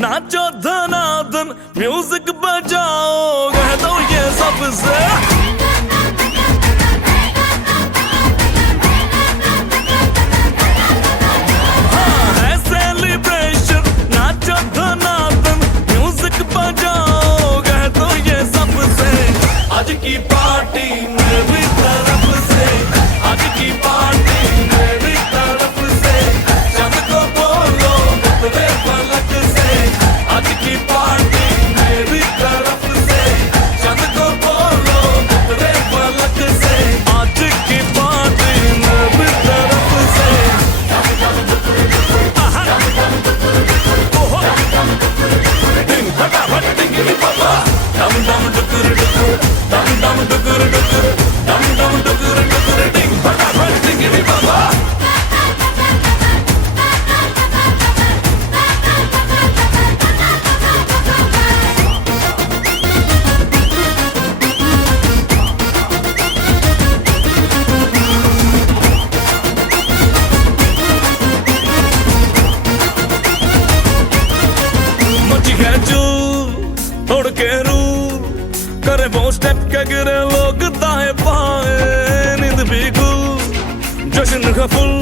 नाचो धनाधन music बजाओ कह दो ये सबसे है सेलिब्रेशन नाचो धनाधन म्यूजिक बजाओ कह दो ये सबसे आज की पार्टी मेरी तरफ से आज की पार्टी मेरी तरफ से चंद को बोलो तेरे फलक से आज की पार्टी मेरी तरफ से चंद को बोलो तेरे फलक से आज की पार्टी मेरी तरफ से दिन फटाफट टिंगी बाबा दम दम डुकुर डुकुर दम दम डुकुर डुकुर दम दम डुकुर डुकुर दिन फटाफट टिंगी बाबा तोड़ के रूल करे वो स्टेप के गिरे लोग दाएं बाएं नींद भी गुल जश्न का फुल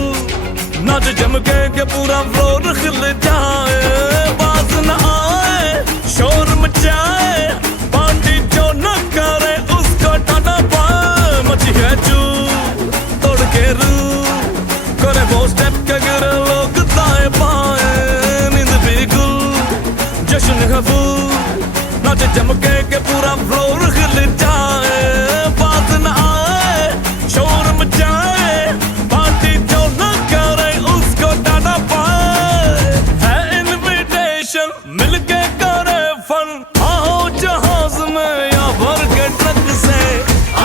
नाच जम के पूरा फ्लोर खिल जाए बाज न आए शोर मचाए पार्टी जो न करे उसको टाटा पाए मची है चूल तोड़ के रूल करे वो स्टेप के गिरे लोग दाएं बाएं नींद भी गुल जश्न का फुल नाच चमके के पूरा फ्लोर खिल जाए बात न आए शोर मचाए पार्टी जो न करे उसको डाटा पाए है इनविटेशन मिलके करे फन आओ जहाज में या भर के ट्रक से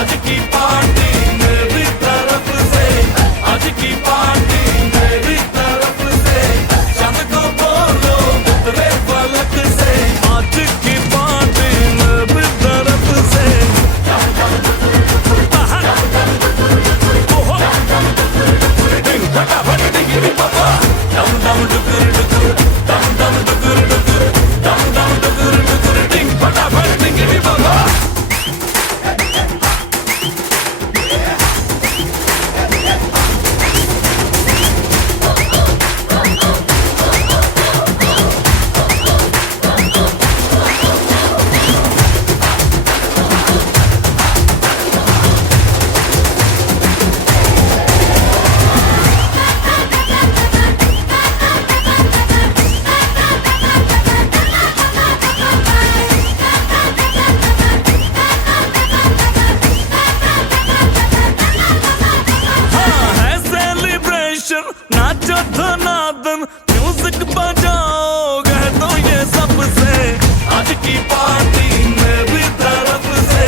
आज की पार्टी मेरी तरफ से आज की पार्टी मेरी तरफ से चंद को बोलो तेरे फलक से आज की नाचो धनाधन म्यूजिक बजाओ कह दो ये सबसे आज की पार्टी मेरी तरफ से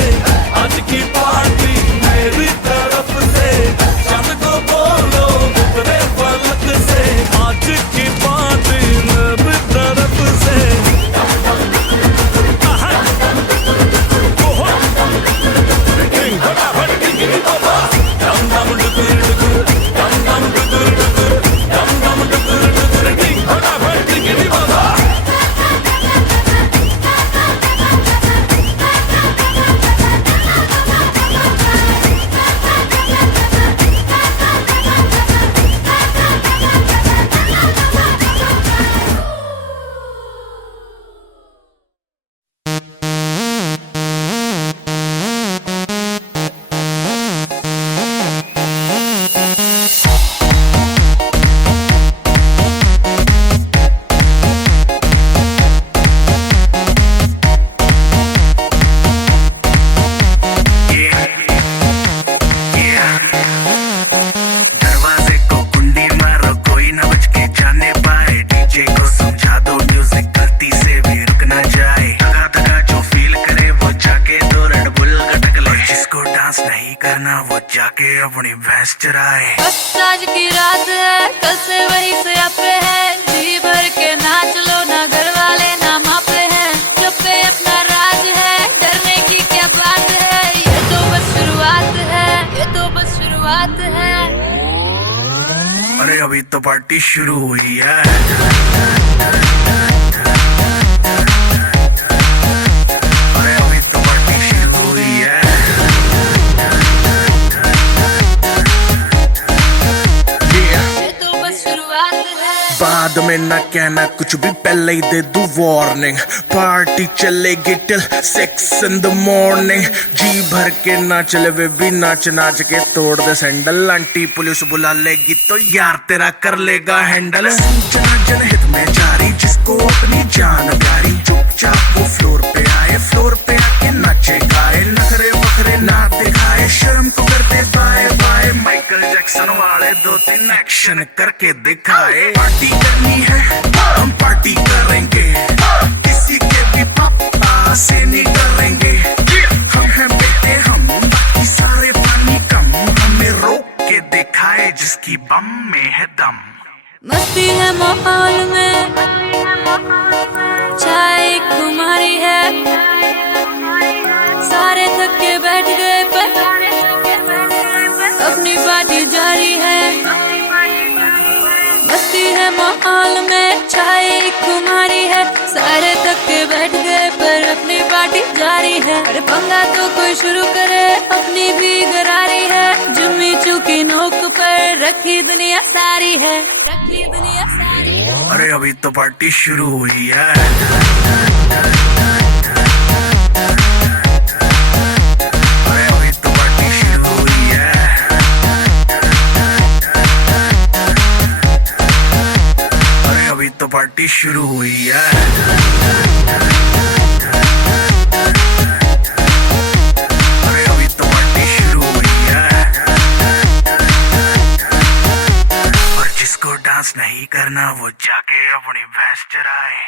आज की पार्टी मेरी तरफ से चंद को बोलो तेरे फलक से आज की पार्टी मेरी तरफ से फटाफट टिंगी बाबा दम दम डुकुर डुकुर दम दम डुकुर डुकुर दम दम डुकुर डुकुर करना वो जाके अपनी भैंस चराए। बस आज की रात है, कल से वही से आपे है, जी भर के नाच लो, ना घर वाले ना मापे हैं, जब पे अपना राज है, डरने की क्या बात है, ये तो बस शुरुआत है, ये तो बस शुरुआत है। अरे अभी तो पार्टी शुरू हुई है। बाद में ना कहना कुछ भी, पहले ही दे दूं वार्निंग। पार्टी चलेगी टिल 6 in the morning। जी भर के ना चले वे भी नाच नाच के तोड़ दे सैंडल। आंटी पुलिस बुला लेगी तो यार तेरा कर लेगा हैंडल। सूचना जनहित में जारी, जिसको अपनी जान प्यारी, चुपचाप वो फ्लोर पे आए, फ्लोर पे आके नाचे गाए, नखरे वखरे ना दिखाए, शर्म को करते बाय बाय। माइकल जैक्सन वाले 2-3 एक्शन करके दिखाए। पार्टी करनी है हम पार्टी करेंगे, किसी के भी पापा से नहीं डरेंगे। हम हैं बेटे हम, बाकी सारे पानी कम, हमें रोक के दिखाए जिसकी बम में है दम। मस्ती है माहौल में, चाय कुमारी है, सारे थक के बैठ गए पर अपनी पार्टी जारी है। मस्ती है माहौल में, चाय कुमारी है, सारे थक के बैठ गए पर अपनी पार्टी जारी है। अरे पंगा तो कोई शुरू करे, अपनी भी गरारी है, जुम्मी चूकी नोक पर रखी दुनिया सारी है, रखी दुनिया सारी है। अरे अभी तो पार्टी शुरू हुई है। अरे अभी तो पार्टी शुरू हुई है। अरे अभी तो पार्टी शुरू हुई है। अरे अभी तो पार्टी शुरू हुई है। और जिसको डांस नहीं करना वो जाके अपनी भैंस चराए।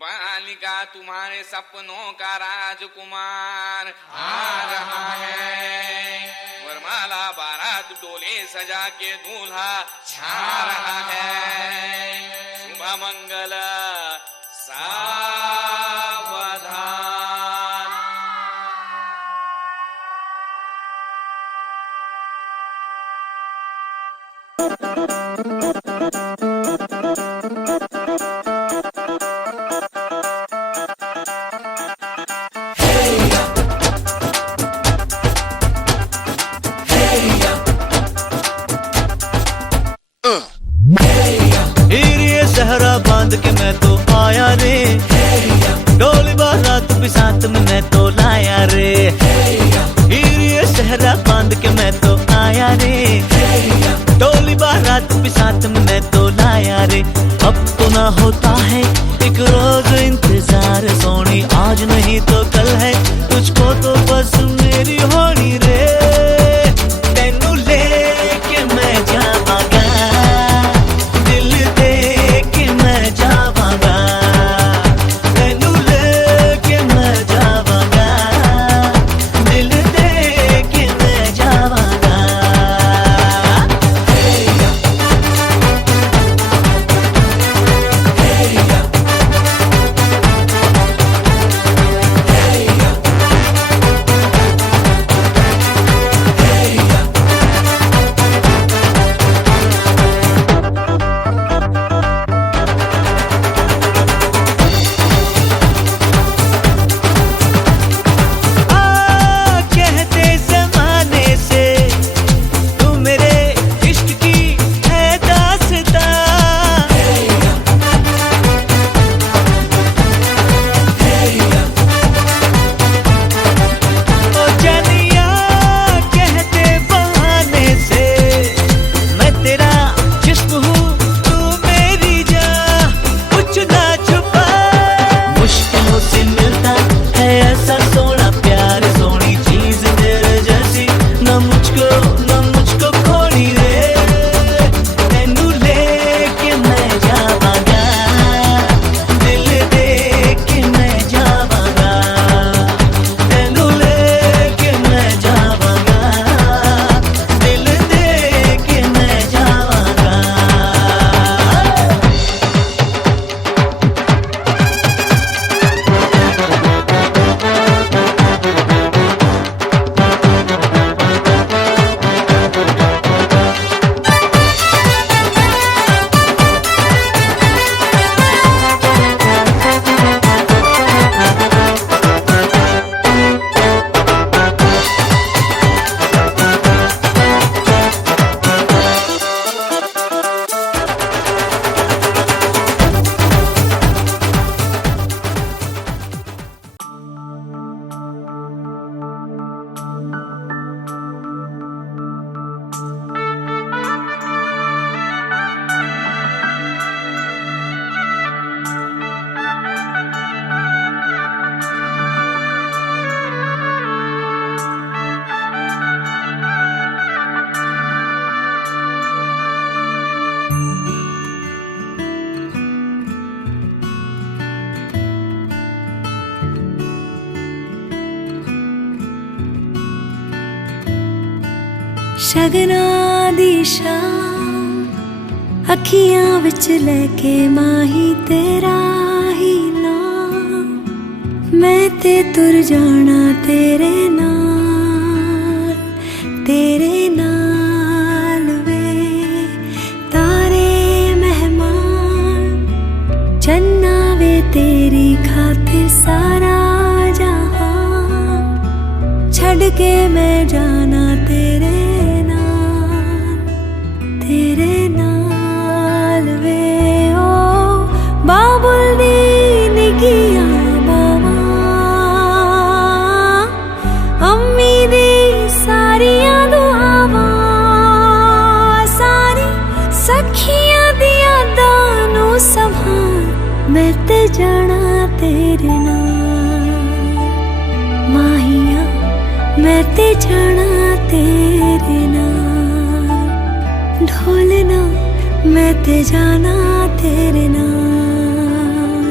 बालिका तुम्हारे सपनों का राजकुमार आ रहा है। वरमाला बारात डोले सजा के दूल्हा छा रहा है। शुभ मंगल सावधान। सहरा बांध के मैं तो आया रे, डोली बारात भी साथ में मैं तो लाया रे। ये सहरा बांध के मैं तो आया रे, डोली बारात भी साथ में मैं तो लाया रे। अब तो ना होता है एक रोज इंतजार सोनी, आज नहीं तो कल है तुझको तो बस मेरी होनी रे। तेनू लेके मैं जावांगा, दिल दे के मैं जावांगा। तेनू लेके मैं जावांगा, दिल दे के मैं जावांगा। शगना दी शाम अखियां विच लेके माही तेरा ही नाम, मैं ते तुर जाना तेरे नाल वे। तेरे नाल वे ओ बाबुल दी निगिया बावा अम्मी दी सारियां दुआवां सारी सखियां दी यादां नू संभाल मैं ते जाना तेरे नाल माहिया मैं ते जाना तेरे नाल ढोलना मैं ते जाना तेरे नाल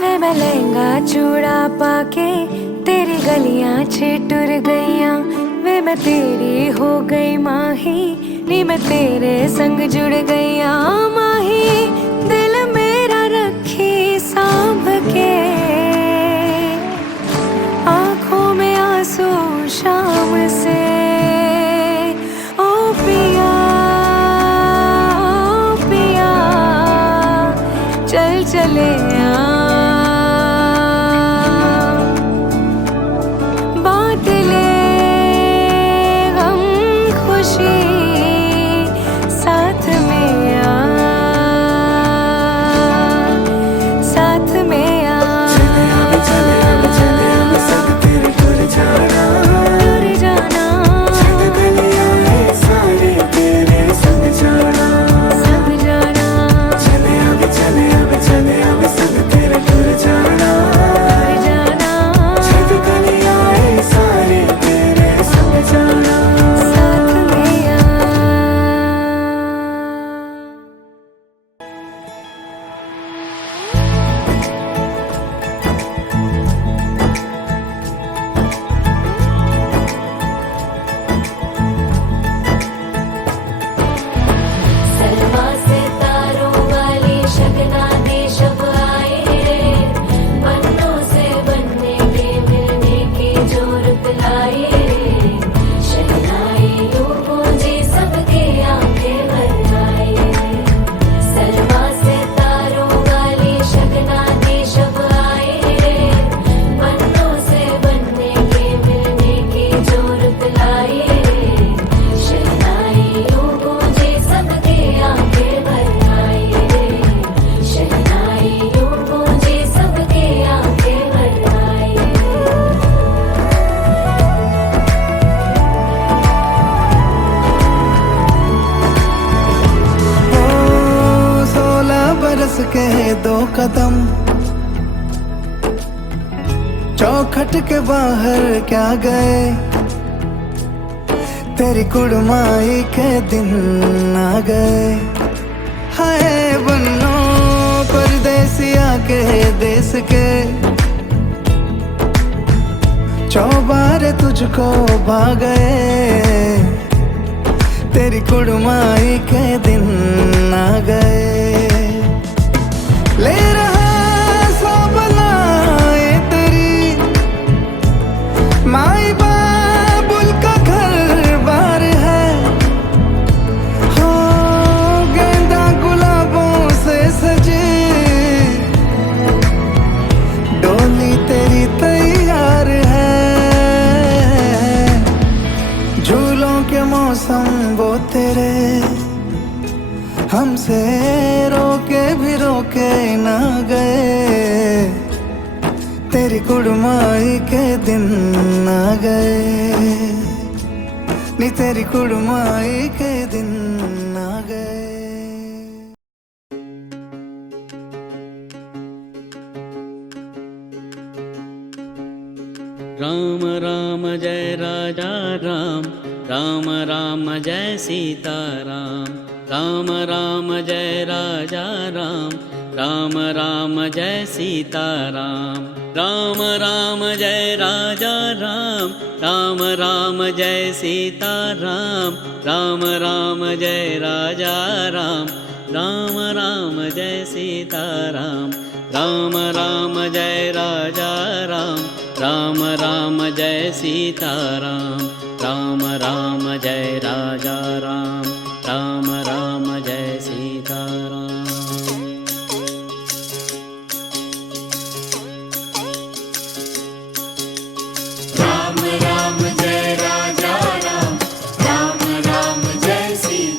वे मैं लहंगा चूड़ा पाके तेरी गलियां च टुर गईयां वे मैं तेरी हो गई माही नी मैं तेरे संग जुड़ गईयां माही दिल मेरा रखी सांभ के आंखों में आंसू शाम से ओ पिया चल चले बांट ले गम खुशी साथ में साथ में टुर जाना के दो कदम चौखट के बाहर क्या गए तेरी कुड़माई के दिन आ गए हाय बन्नो परदेसिया के देश के चौबारे तुझको भा गए तेरी कुड़माई के दिन आ गए ले रहा सब लाए तेरी माई बाबुल का घर बार है हो गेंदा गुलाबों से सजे डोली तेरी तैयार है झूलों के मौसम वो तेरे हमसे रोके भी रोके ना गए तेरी कुड़माई के दिन आ गए नी तेरी कुड़माई के दिन आ गए राम राम जय राजा राम राम राम जय सीता राम राम राम जय राजा राम राम राम जय सीता राम राम राम जय राजा राम राम राम जय सीता राम राम राम जय राजा राम राम राम जय सीता राम राम राम जय राजा राम राम राम जय सीता राम राम राम जय राजा राम राम राम जय सीता राम राम राम जय राजा राम राम राम जय सीता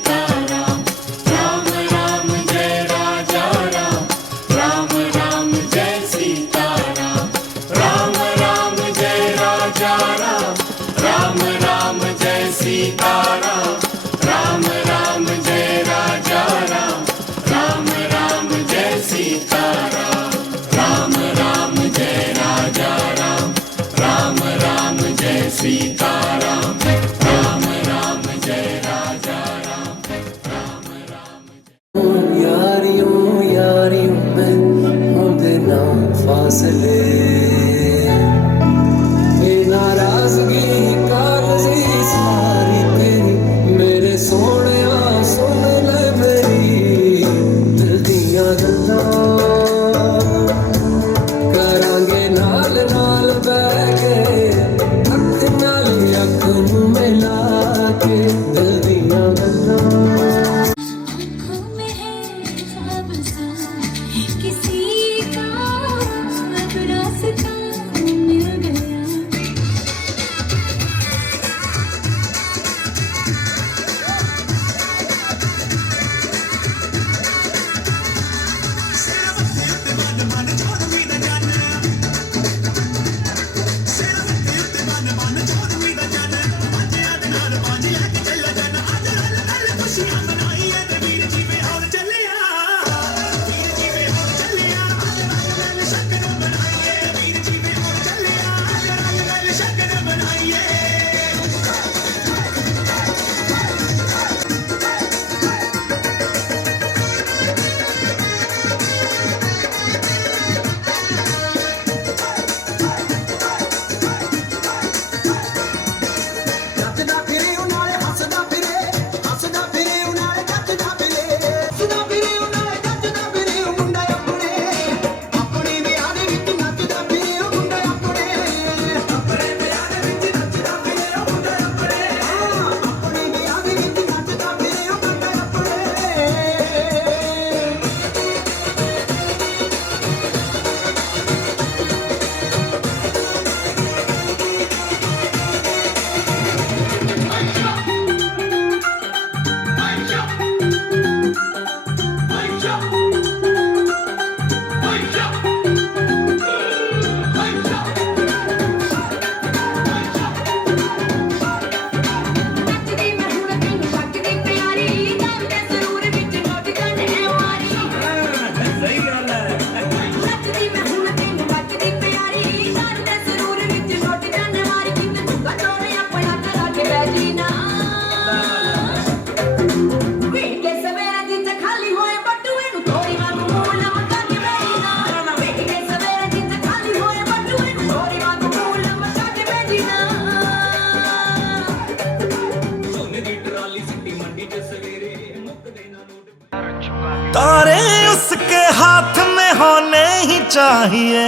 हाथ में होने ही चाहिए,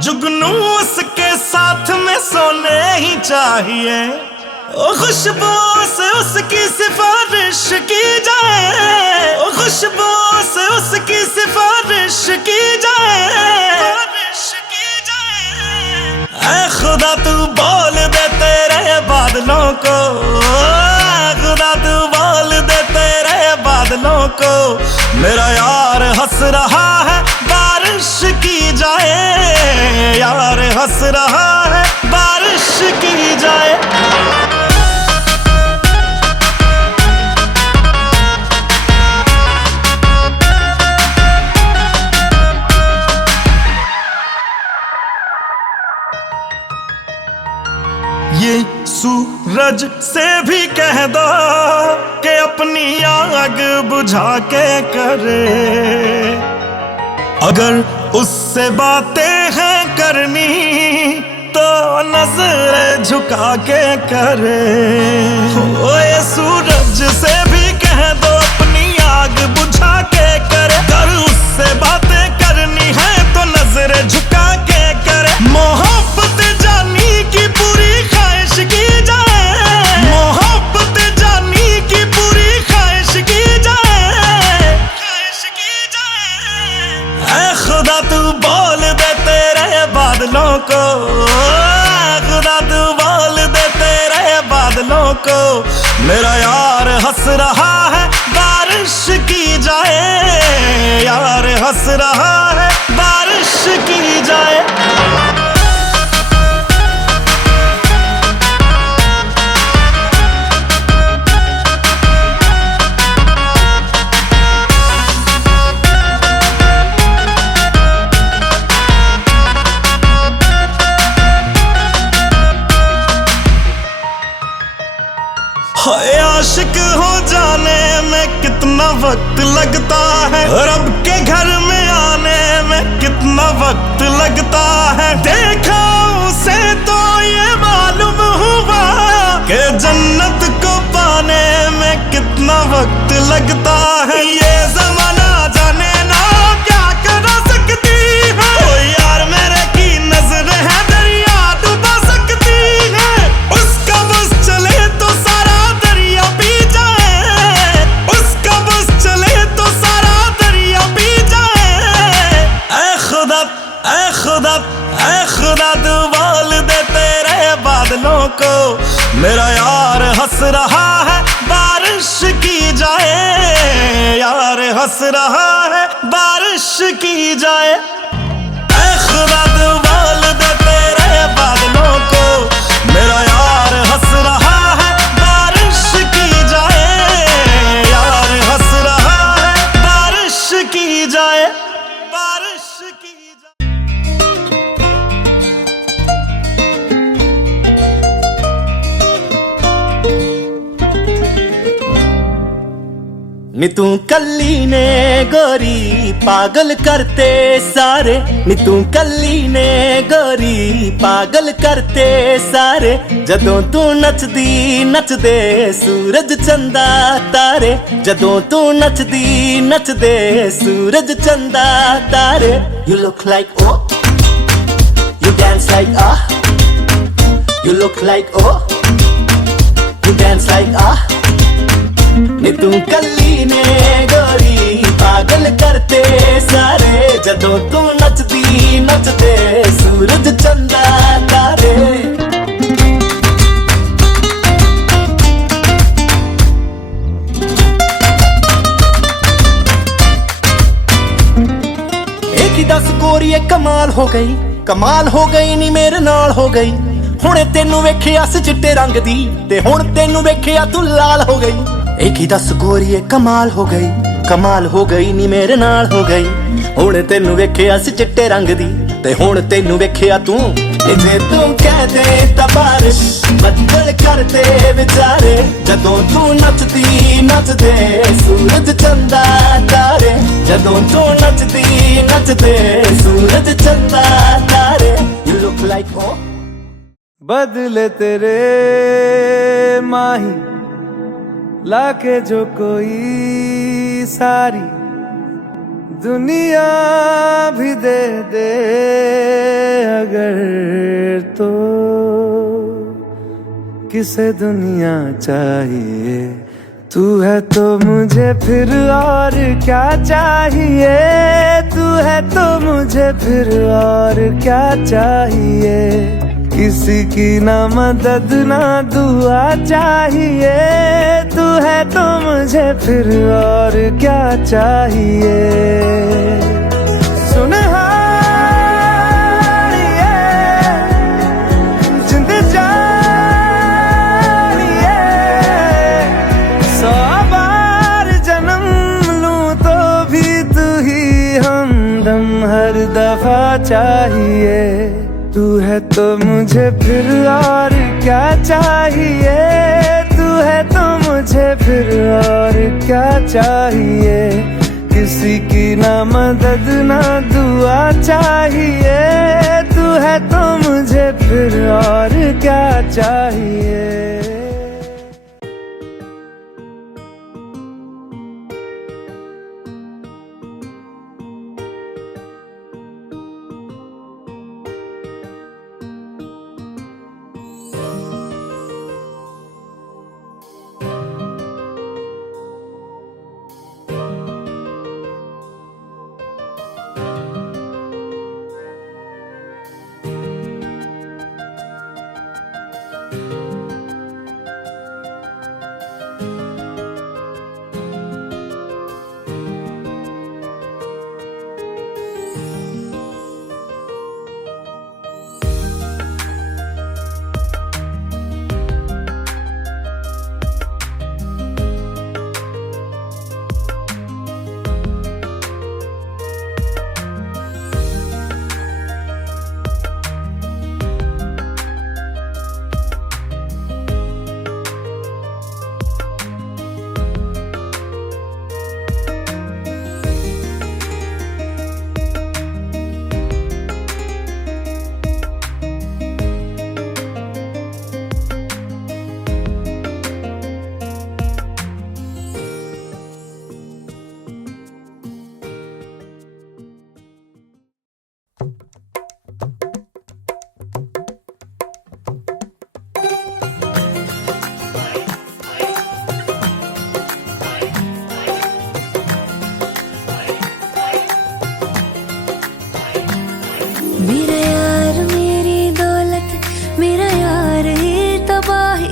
जुगनू उसके साथ में सोने ही चाहिए। ओ खुशबू से उसकी सिफारिश की जाए, ओ खुशबू से उसकी सिफारिश की जाए। ऐ खुदा तू बोल दे तेरे बादलों को, खुदा तू बोल दे तेरे बादलों को, मेरा यार हंस रहा है बारिश की जाए, यार हंस रहा है बारिश की जाए। ये सूरज से भी कह दो कि अपनी आग बुझा के करे, अगर उससे बातें हैं करनी तो नजर झुका के करे। ओ ये सूरज से भी कह दो अपनी आग बुझा के करे, अगर उससे बातें करनी है तो नजर झुका के करे। मोहब्बत जानी की पूरी ख्वाहिश की जाए, मोहब्बत जानी की पूरी ख्वाहिश की जाए, ख्वाहिश की जाए। ऐ खुदा तू बोल दे तेरे बादलों को, खुदा तू बोल दे तेरे बादलों को, मेरा यार हंस रहा है बारिश की जाए, यार हंस रहा है बारिश की जाए। हाय आशिक हो जाने में कितना वक्त लगता है, रब के घर में आने में कितना वक्त लगता है। देखा उसे तो ये मालूम हुआ कि जन्नत को पाने में कितना वक्त लगता है। ये जमाना जाने ना क्या कर सकती है, ओ यार मेरे की नजर है दरिया डुबा सकती है। उसका बस चले तो सारा दरिया पी जाए, उसका बस चले तो सारा दरिया पी जाए। ऐ खुदा ऐ खुदा ऐ खुदा तू बोल दे तेरे बादलों को, मेरा यार हंस रहा है बारिश की जाए, यार हंस रहा है बारिश की जाए। ऐ खुदा तू बोल दे तेरे बादलों को, मेरा यार हंस रहा है बारिश की जाए, यार हंस रहा है बारिश की जाए, बारिश की जाए। नी तू कल्ली ने गोरी पागल करते सारे, नी तू कल्ली ने गोरी पागल करते सारे। जदों तू नचदी नचदे सूरज चंदा तारे, जदों तू नचदी नचदे सूरज चंदा तारे। You look like oh, you dance like ah, you look like oh, you dance like ah। नी तू कल्ली ने गोरी पागल करते सारे, जदों तू नचदी नचदे सूरज चंदा तारे। एक ही दस गोरी कमाल हो गई, कमाल हो गई नी मेरे नाल हो गई। हुणे तेनू वेखिया स चिट्टे रंग दी, ते हुण तेनू वेखिया तू लाल हो गई। एक ही दस गोरी कमाल हो गई, कमाल हो गई नी मेरे नाल हो गई। हुण तेनू वेखिया स चिट्टे रंग दी, ते हुण तेनू वेखिया तू। जे तू कह दे तां बारिश बदल कर दे विचारे, जदों तू नचदी नचदे सूरज चंदा तारे, जदों तू नचदी नचदे सूरज चंदा तारे। You look like oh, बदले तेरे माही लाके जो कोई सारी, दुनिया भी दे दे अगर तो किसे दुनिया चाहिए। तू है तो मुझे फिर और क्या चाहिए, तू है तो मुझे फिर और क्या चाहिए। किसी की ना मदद ना दुआ चाहिए, तू है तो मुझे फिर और क्या चाहिए। सुनहारिए जिंद जानिए, 100 बार जन्म लूं तो भी तू ही हमदम हर दफा चाहिए। तू है तो मुझे फिर और क्या चाहिए, तू है तो मुझे फिर और क्या चाहिए। किसी की ना मदद ना दुआ चाहिए, तू है तो मुझे फिर और क्या चाहिए। मेरा यार मेरी दौलत, मेरा यार ही तबाही,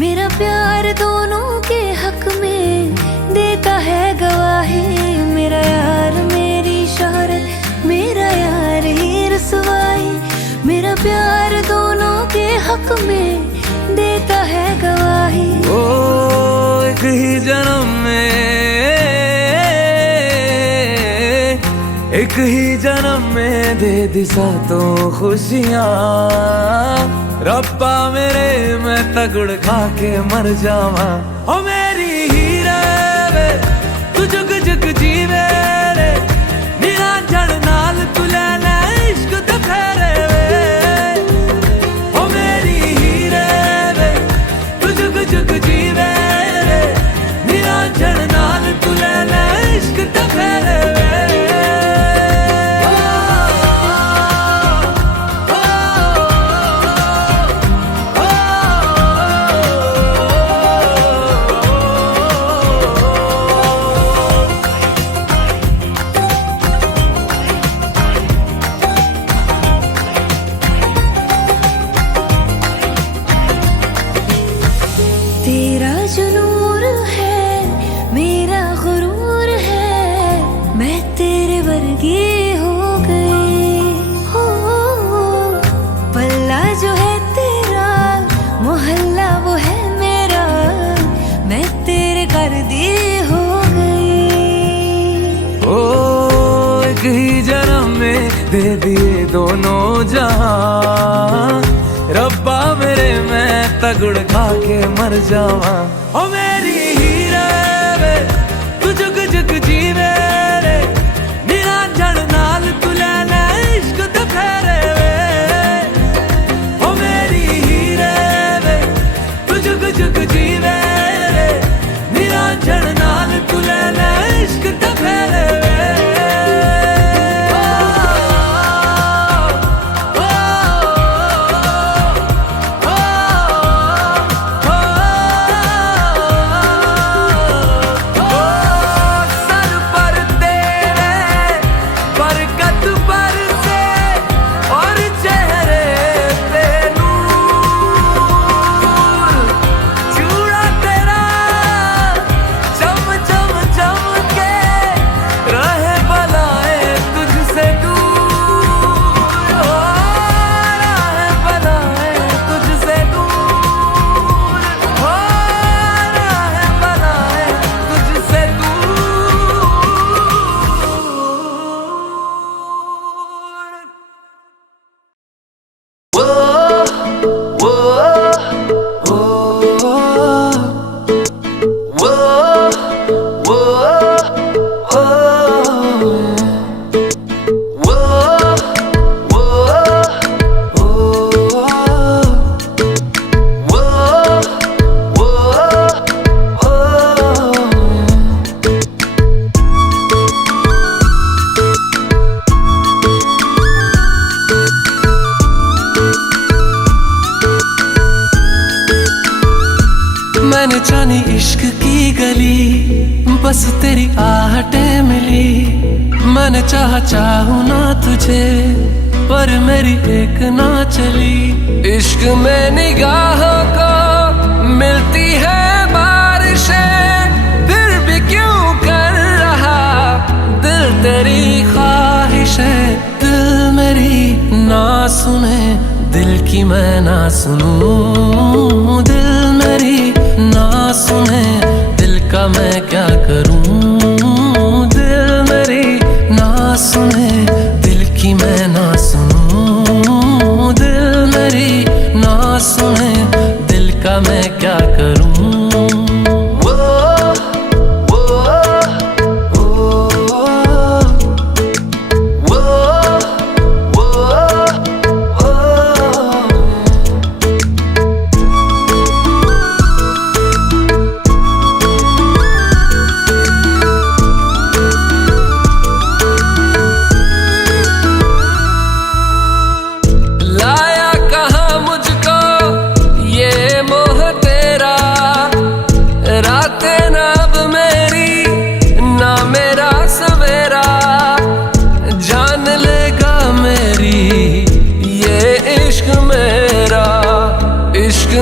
मेरा प्यार दोनों के हक में देता है गवाही। मेरा यार मेरी शोहरत, मेरा यार ही रसवाई, मेरा प्यार दोनों के हक में देता है गवाही। ओ एक ही जन्म में, एक ही जन्म में दे दी सातों खुशियाँ। रब्बा मेरे मैं तगड़ खा के मर जावा। ओ मेरी हीरे वे तू जुग जुग जीवे रे, मेरा जड़ नाल तू लेना इश्क ते फेरे वे। ओ मेरी हीरे वे तू जुग जुग जीवे रे, मेरा जड़ नाल तू लेना इश्क ते फेरे वे। तेरा जुनूर है मेरा गुरूर है, मैं तेरे वर्गी हो गई हो। पल्ला जो है तेरा, मोहल्ला वो है मेरा, मैं तेरे कर दी हो गई। ओ एक ही जन्म में दे दिए दोनों जहां। रब्बा मेरे मैं तगड़ खा के मर जावा। ओ मेरी हीरे वे तू जुग जुग जीवे रे, मेरा जड़ नाल तू लेना इश्क ते फेरे वे। ओ मेरी हीरे वे तू जुग जुग जीवे रे, मेरा जड़ नाल तू लेना इश्क ते फेरे वे। बस तेरी आहटें मिली। मैंने चाहूं ना तुझे, पर मेरी एक ना चली। इश्क में निगाहों को मिलती है बारिशें, फिर भी क्यों कर रहा दिल तेरी ख्वाहिशें। दिल मेरी ना सुने, दिल की मैं ना सुनूं। दिल मेरी ना सुने, दिल का मैं क्या करूं। दिल मेरी ना सुने, दिल की मैं ना सुनूं। दिल मेरी ना सुने, दिल का मैं क्या करूं।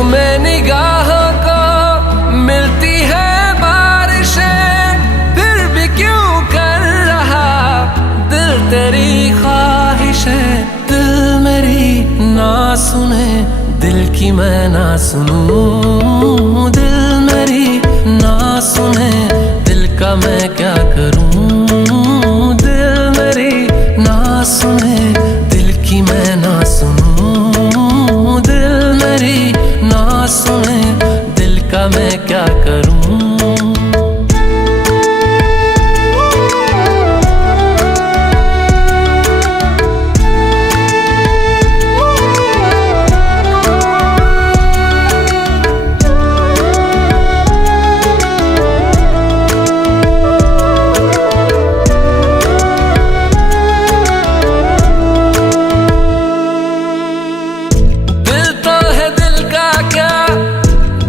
में निगाहों को मिलती है बारिशें, फिर भी क्यों कर रहा दिल तेरी ख्वाहिशें। दिल मेरी ना सुने, दिल की मैं ना सुनूं। दिल मेरी ना सुने, दिल का मैं क्या करूं। दिल मेरी ना सुने, दिल की मैं ना सुनूं। दिल मेरी ना सुने, दिल का मैं क्या करूं।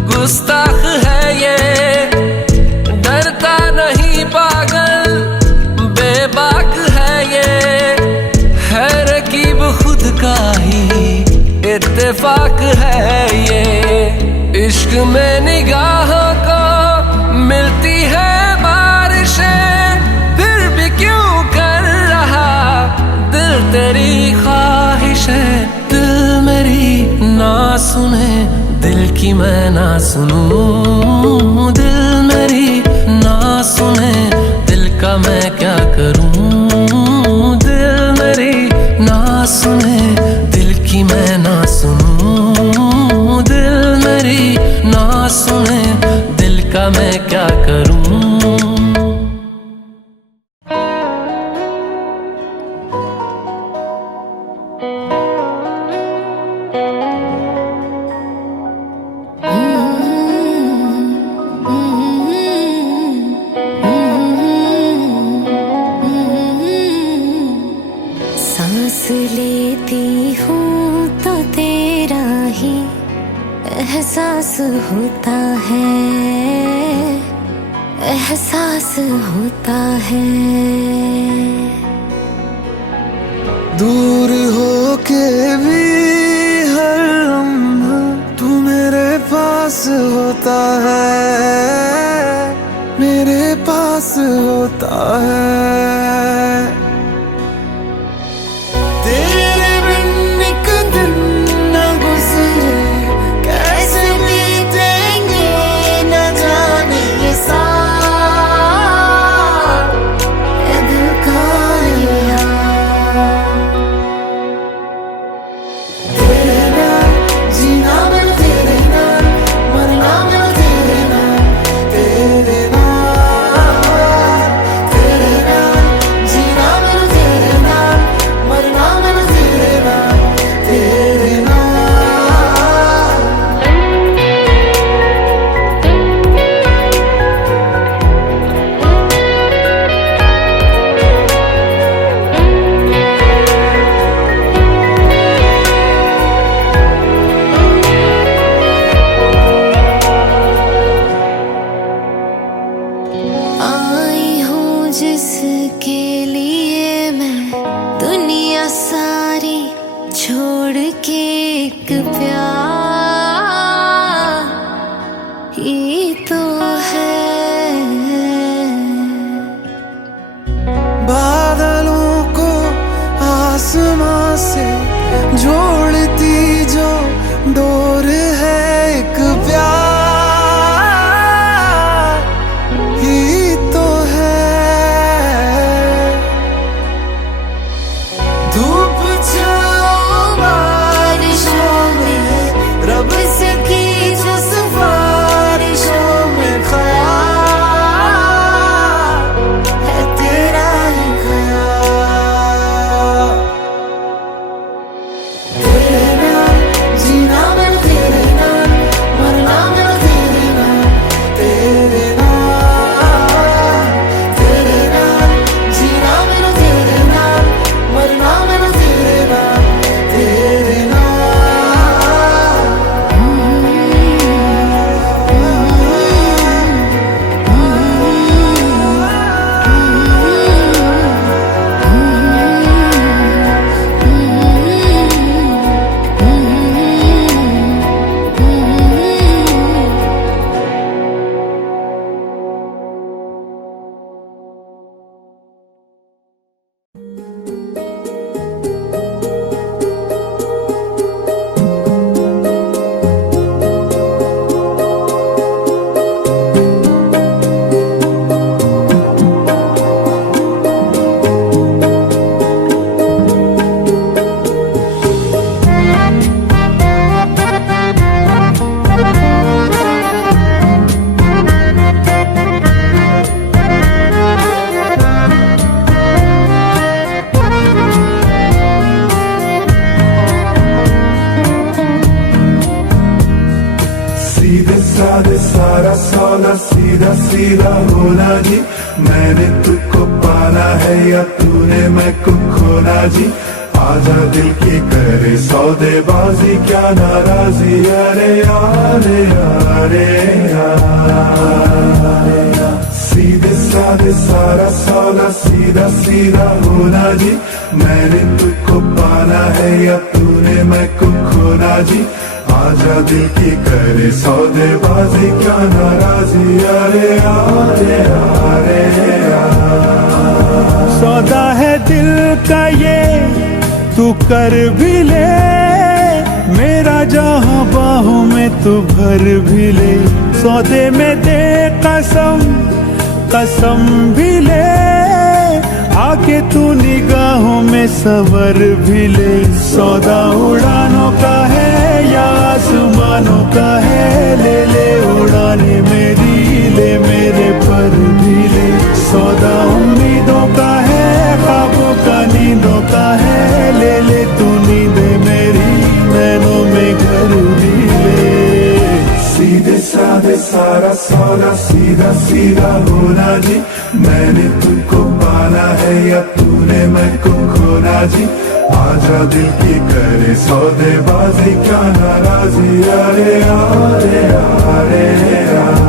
गुस्ताख है ये, डरता नहीं पागल बेबाक है ये। है रकीब खुद का ही इत्तेफाक है ये। इश्क में निगाहों को मिलती है बारिशें, फिर भी क्यों कर रहा दिल तेरी ख्वाहिशें। दिल मेरी ना सुने, दिल की मैं ना सुनूं। दिल मेरी ना सुने, दिल का मैं क्या करूं। दिल मेरी ना सुने, दिल की मैं ना सुनूं। दिल मेरी ना सुने, दिल का मैं क्या करूं। सांस लेती हूँ तो तेरा ही एहसास होता है, एहसास होता है। दूर होके भी हर लम्हा तू मेरे पास होता है, मेरे पास होता है। तेरे बिन एक दिन न गुजरे, कैसे बीतेंगे न जाने ये साल। ये दिल का ये हाल, तेरे नाल जीना मैं तेरे नाल, मरना मैं तेरे नाल, तेरे नाल, तेरे नाल जीना जिसके लिए मैं दुनिया सारी छोड़ के एक प्यार ही तो है। बादलों को आसमां से जोड़ती जो डोर है एक प्यार ही तो है। धूप छाओ बारिशों में रब से की जो सिफारिशों में ख्याल है तेरा ही ख्याल। तेरे नाम जीना मैं तेरे नाम मरना मैं तेरे नाम। तेरे नाम जीना मैं तेरे नाम मरना मैं तेरे नाम। तेरे नाम सीधे साधे सारा सौदा सीधा सीधा होना जी। मैंने तुझको पाना है या तूने मैं को खोना जी। आजा दिल की करे सौदेबाजी क्या नाराजी। अरे यारे यारे यार। सीधे साधे सारा सौदा सीधा सीधा होना जी। मैंने तुझको पाना है या तूने मैं को खोना जी। आजा दिल की करे सौदेबाजी क्या नाराजी। अरे यारे यारे यार। सौदा है दिल का ये तू कर भी ले मेरा जहां बाहों में तू भर भी ले। सौदे में दे कसम कसम भी ले आके तू निगाहों में सवर भी ले। सौदा उड़ानों का है या आसमानों का है ले ले उड़ाने मेरी ले मेरे पर भी ले। सौदा उम्मीदों का है ख्वाबों का नींदों का है ले ले तू नींदे मेरी नैनों में घर भी ले। सीधे साधे सारा सौदा सीधा सीधा होना जी। मैंने तुझको पाना है या तूने मैं को खोना जी। आजा दिल की करे सौदेबाजी क्या नाराजी। अरे यारे यारे यार।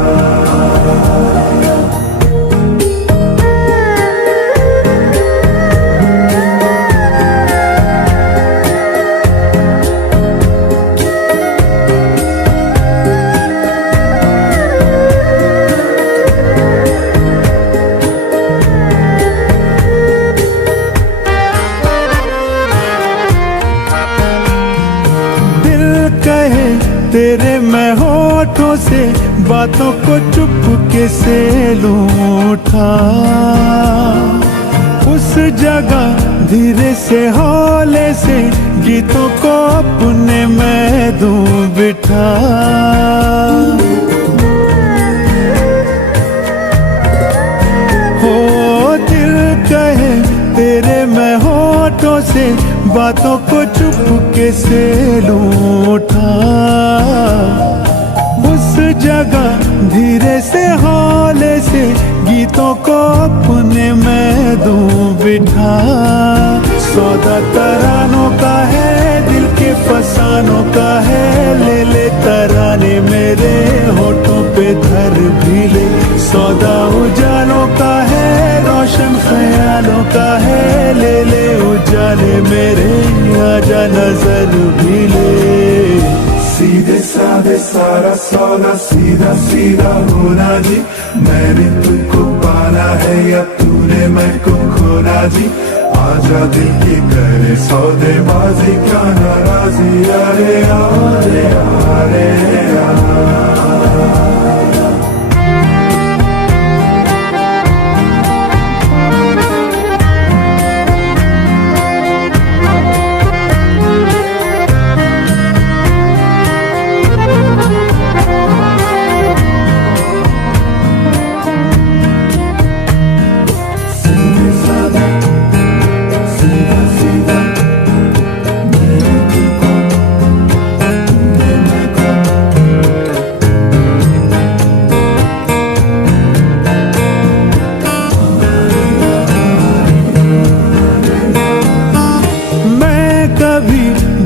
तेरे मैं होठों से बातों को चुपके से लूं उठा। उस जगह धीरे से हौले से गीतों को अपने मैं दूं बिठा। हो दिल कहे तेरे मैं होठों से बातों को चुपके से लूं उठा। उस जगह धीरे से हौले से गीतों को अपने मैं दूं बिठा। सौदा तरानों का है दिल के फसानों का है ले ले तराने मेरे होठों पे धर भी ले। सौदा उजालों का है रोशन रोशन ख्यालों का है, ले ले उजाले मेरे, आजा नजर भी ले। सीधे साधे सारा सौदा, सीधा सीधा होना जी, मैंने तुमको पाना है या तूने मैं को खोना जी। आजा दिल की करे सौदेबाजी, क्या नाराजी, अरे अरे अरे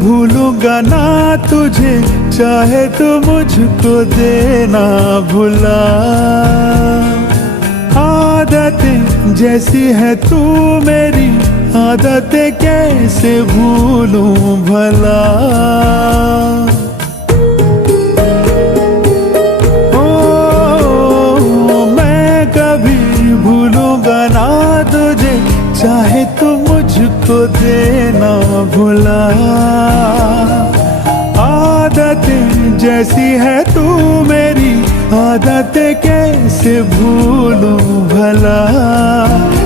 भूलूंगा ना तुझे, चाहे तो मुझको देना भुला। आदतें जैसी है तू मेरी, आदतें कैसे भूलूं भला। ओ मैं कभी भूलूंगा ना तुझे, चाहे तो मुझको देना भुला। आदतें जैसी है तू मेरी, आदतें कैसे भूलूं भला।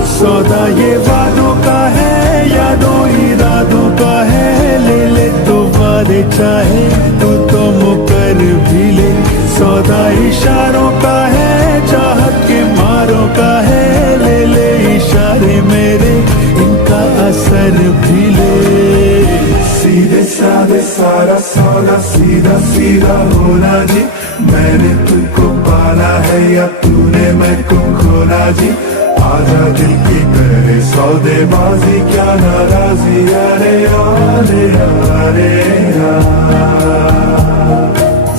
सौदा ये वादों का है, यादों इरादों का है, ले ले तो वादे चाहे तू तो मुकर भी ले। सौदा इशारों का है, चाहत के मारों का है, ले ले इशारे मेरे, इनका असर भी ले। सीधे साधे सारा सौदा, सीधा सीधा होना जी, मैंने तुमको पाना है या तूने मैं को खोना जी। आजा दिल की करे सौदेबाजी, क्या नाराजी, अरे अरे अरे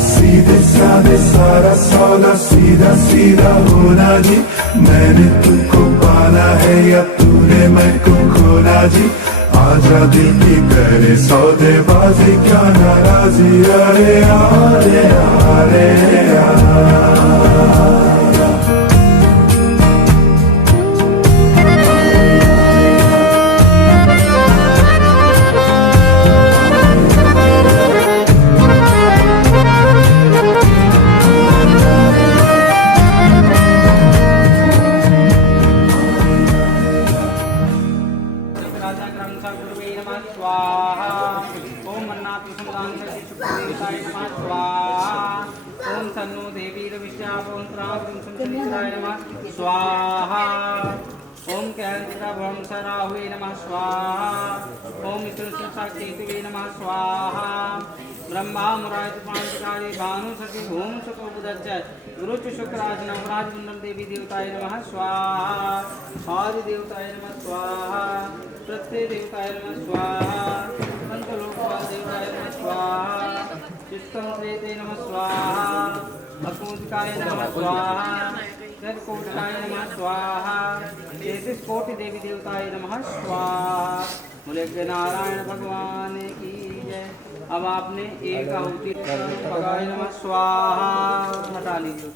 सीधे साधे सारा सौदा, सीधा सीधा होना जी, मैंने तुमको पाना है या तूने मैं को खोना जी। आजा दिल की करे सौदेबाजी, क्या नाराजी, अरे अरे अरे स्वाहा। ओम कैंद्रभ्रंसराहुवे नमः स्वाहा। ओम विष्णुसाक्षीतवे नमः स्वाहा। ब्रह्मा मुरारिपांचकारी भानु सखी ओम सुखो बुधच्च गुरुच शुक्राज नवराज कुंडल देवी देवताय नमः स्वाहा। आदि देवताय नमः स्वाहा। प्रत्यय देवताय नमः स्वाहा। पंचलोकपाल देवताय नमः स्वाहा। चित्तं प्रेते नमः स्वाहा। अकूंचकाय नमः स्वाहा। कोटिकाय नमः स्वाहा। 33 कोटि देवी देवताय नमः स्वाहा। बोले नारायण भगवान की जय। अब आपने एक आहुति भगाय नमः स्वाहा हटा लीजिए।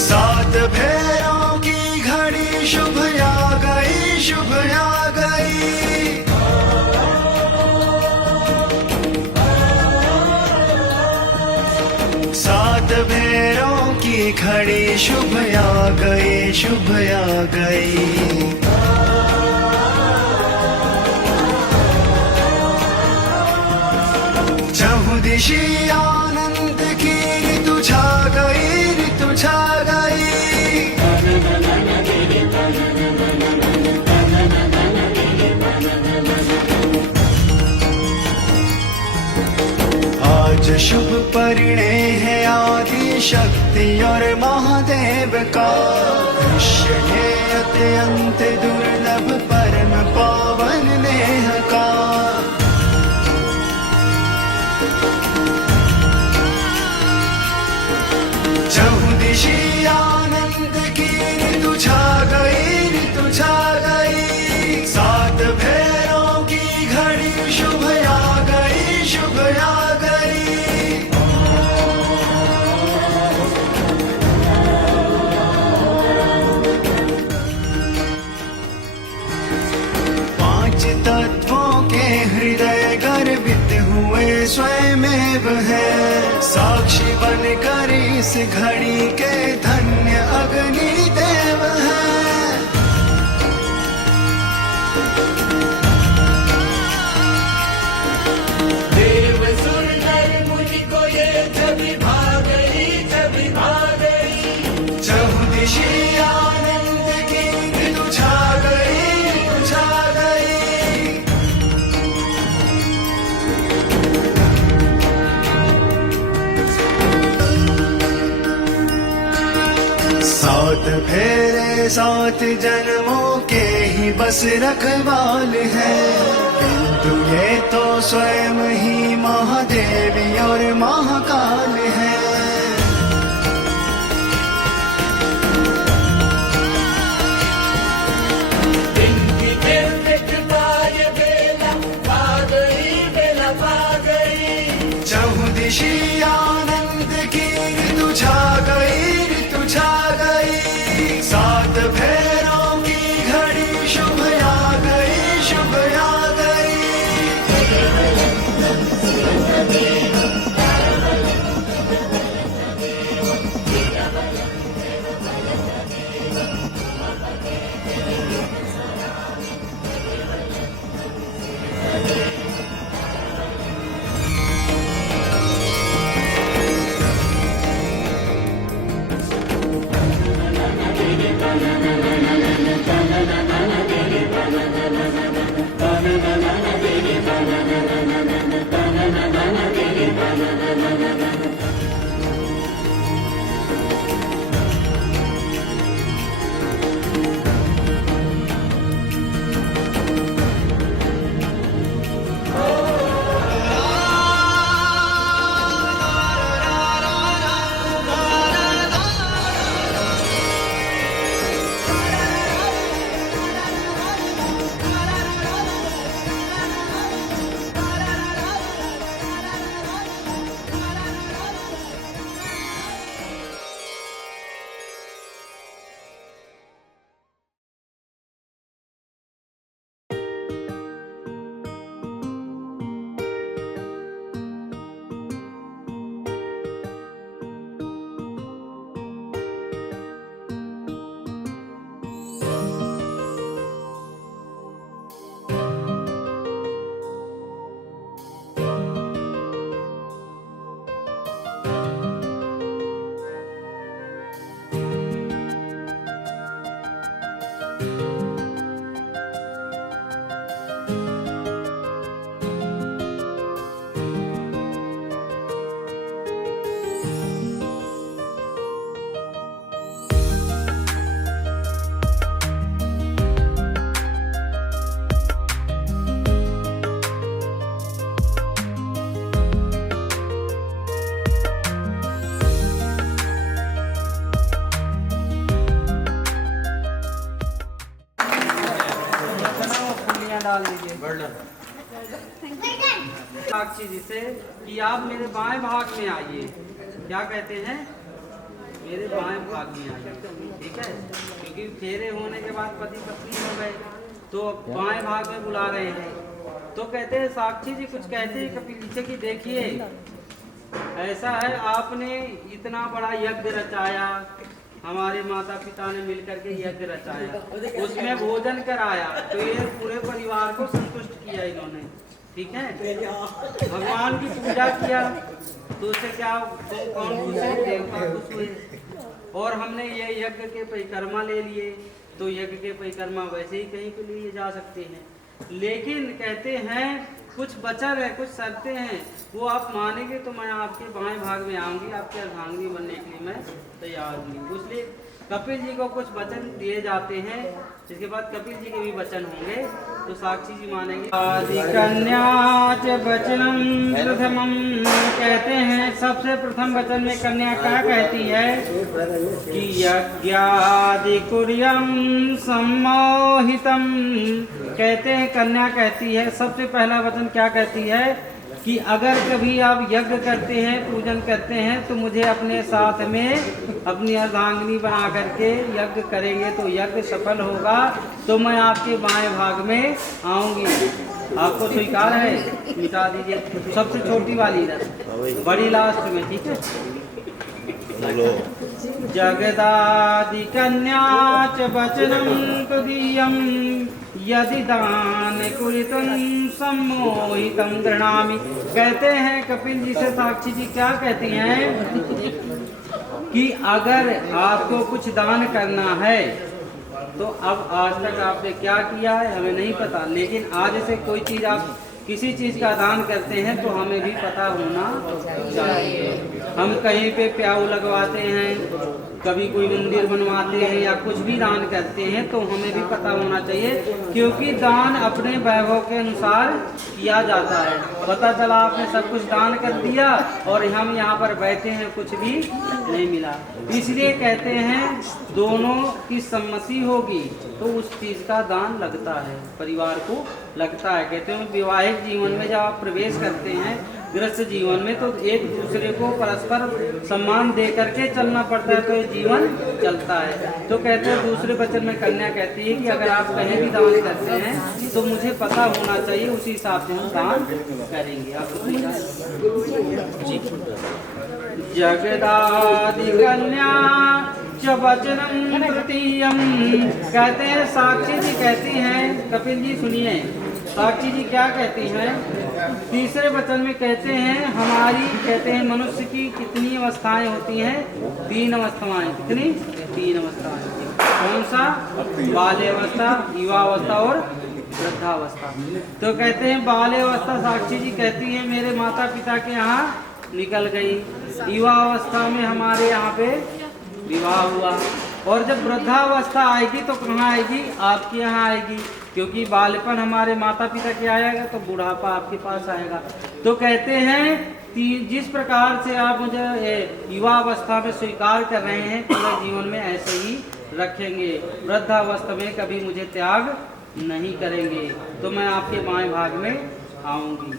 सात भैरव की घड़ी शुभ आ गई, शुभ आ गई। सात भैरव की घड़ी शुभ आ गई, शुभ आ गई। चहुदिशी आनंद की ऋतु छा गई, ऋतु छा गई। आज शुभ परिणय है आदि शक्ति और महादेव का। दृश्य है अत्यंत दुर्लभ परम पावन नेह का। चहुदिशी आनंद की ऋतु छा गई, ऋतु छा गई। सात भैरव की घड़ी शुभ आ गई, शुभ आ गई। पांच तत्वों के हृदय गर्भित हुए स्वयमेव है। साक्षी बनकर इस घड़ी के धन्य अग्नि देव है। देव सुर नर मुनि को ये छवि भा गई, छवि भा गई। चहुदिशी आनंद की ऋतु छा गई, ऋतु छा गई। सात फेरे सात जन्मों के ही बस रखवाल है। किंतु ये तो स्वयं ही महादेवी और महाकाल है। इनकी दिव्य कृपा ये बेला पा गई, बेला पा गई। चहुदिशी आनंद की ऋतु छा गई, ऋतु छा गई। सात भैरव की घड़ी शुभ आ गई, शुभ आ गई। डाल दीजिए साक्षी जी से कि आप मेरे बाएं भाग में आइए। क्या कहते हैं? मेरे बाएं भाग में आइए, ठीक है? क्योंकि फेरे होने के बाद पति पत्नी हो गए तो बाएं भाग में बुला रहे हैं। तो कहते हैं साक्षी जी कुछ कहते हैं कभी पीछे की देखिए, ऐसा है आपने इतना बड़ा यज्ञ रचाया, हमारे माता पिता ने मिलकर के यज्ञ रचाया, उसमें भोजन कराया, तो ये पूरे परिवार को संतुष्ट किया इन्होंने, ठीक है? भगवान की पूजा किया तो उससे क्या कौन खुश है? देवता खुश हुए। और हमने ये यज्ञ के परिक्रमा ले लिए तो यज्ञ के परिक्रमा वैसे ही कहीं के लिए जा सकते हैं। लेकिन कहते हैं कुछ वचन है, कुछ शर्तें हैं, वो आप मानेंगे तो मैं आपके बाएं भाग में आऊंगी, आपके अर्धांगिनी बनने के लिए मैं तैयार हूँ। इसलिए कपिल जी को कुछ वचन दिए जाते हैं, इसके बाद कपिल जी के भी वचन होंगे, तो साक्षी जी मानेंगे। आदि कन्या च वचनम प्रथमम, कहते हैं सबसे प्रथम वचन में कन्या क्या कहती है कि यज्ञादि कुर्यम सम्मोहितम, कहते हैं कन्या कहती है, सबसे पहला वचन क्या कहती है कि अगर कभी आप यज्ञ करते हैं, पूजन करते हैं, तो मुझे अपने साथ में अपनी अर्धांगिनी बना करके यज्ञ करेंगे तो यज्ञ सफल होगा, तो मैं आपके बाएं भाग में आऊंगी। आपको स्वीकार है? मिटा दीजिए सबसे छोटी वाली रस, बड़ी लास्ट में, ठीक है। जगदादि कन्या च वचनम तुदीयम यदि दान कुरितम सम्मोहितम गृणामि, कहते हैं कपिल जी से साक्षी जी क्या कहती हैं कि अगर आपको कुछ दान करना है, तो अब आज तक आपने क्या किया है हमें नहीं पता, लेकिन आज से कोई चीज़ आप किसी चीज़ का दान करते हैं तो हमें भी पता होना चाहिए। हम कहीं पे प्याऊ लगवाते हैं, कभी कोई मंदिर बनवाते हैं या कुछ भी दान करते हैं तो हमें भी पता होना चाहिए, क्योंकि दान अपने वैभव के अनुसार किया जाता है। पता चला आपने सब कुछ दान कर दिया और हम यहाँ पर बैठे हैं, कुछ भी नहीं मिला। इसलिए कहते हैं दोनों की सम्मति होगी तो उस चीज़ का दान लगता है, परिवार को लगता है। कहते हैं विवाहिक जीवन में जब आप प्रवेश करते हैं, गृहस्थ जीवन में, तो एक दूसरे को परस्पर सम्मान दे करके चलना पड़ता है, तो ये जीवन चलता है। तो कहते हैं दूसरे वचन में कन्या कहती है कि अगर आप कहीं भी दान करते हैं तो मुझे पता होना चाहिए, उसी हिसाब से हम दान करेंगे। आपको जगदादि कन्या च वचनम तृतीयम, कहते हैं साक्षी जी कहती हैं, कपिल जी सुनिए, साक्षी जी क्या कहती हैं तीसरे वचन में, कहते हैं हमारी, कहते हैं मनुष्य की कितनी अवस्थाएं होती हैं? 3 अवस्थाएं। कितनी? 3 अवस्थाएं। कौन सा? बाल्यावस्था, युवावस्था और वृद्धावस्था। तो कहते हैं बाल्यावस्था साक्षी जी कहती है मेरे माता पिता के यहाँ निकल गई, युवावस्था में हमारे यहाँ पे विवाह हुआ, और जब वृद्धावस्था आएगी तो कहाँ आएगी? आपके यहाँ आएगी, क्योंकि बालपन हमारे माता पिता के आएगा तो बुढ़ापा आपके पास आएगा। तो कहते हैं जिस प्रकार से आप मुझे युवावस्था में स्वीकार कर रहे हैं, पूरे जीवन में ऐसे ही रखेंगे, वृद्धावस्था में कभी मुझे त्याग नहीं करेंगे, तो मैं आपके बाएं भाग में आऊंगी।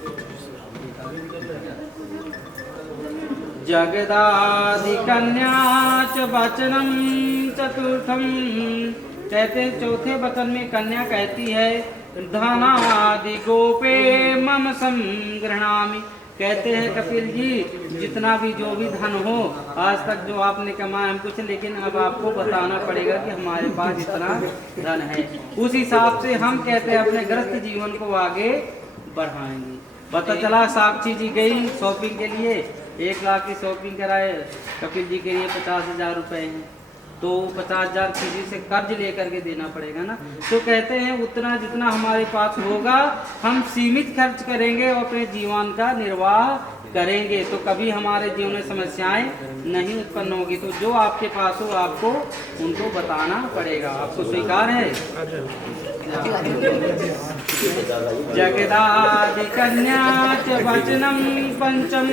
जगदादि कन्या च वचनम चतुर्थम, कहते हैं चौथे वचन में कन्या कहती है धनादि गोपे मम संगृह्णामि, कहते हैं कपिल जी जितना भी जो भी धन हो आज तक जो आपने कमाया हम कुछ, लेकिन अब आपको बताना पड़ेगा कि हमारे पास इतना धन है, उस हिसाब से हम कहते हैं अपने गृहस्थ जीवन को आगे बढ़ाएंगे। पता चला साक्षी जी गई शॉपिंग के लिए, 1 लाख की शॉपिंग कराए, कपिल जी के लिए 50,000 रुपए हैं, तो 50,000 किसी से कर्ज लेकर के देना पड़ेगा ना। तो कहते हैं उतना जितना हमारे पास होगा हम सीमित खर्च करेंगे और अपने जीवन का निर्वाह करेंगे, तो कभी हमारे जीवन में समस्याएं नहीं उत्पन्न होगी। तो जो आपके पास हो आपको उनको बताना पड़ेगा। आपको स्वीकार है? जगदादि कन्या च वचनम पंचम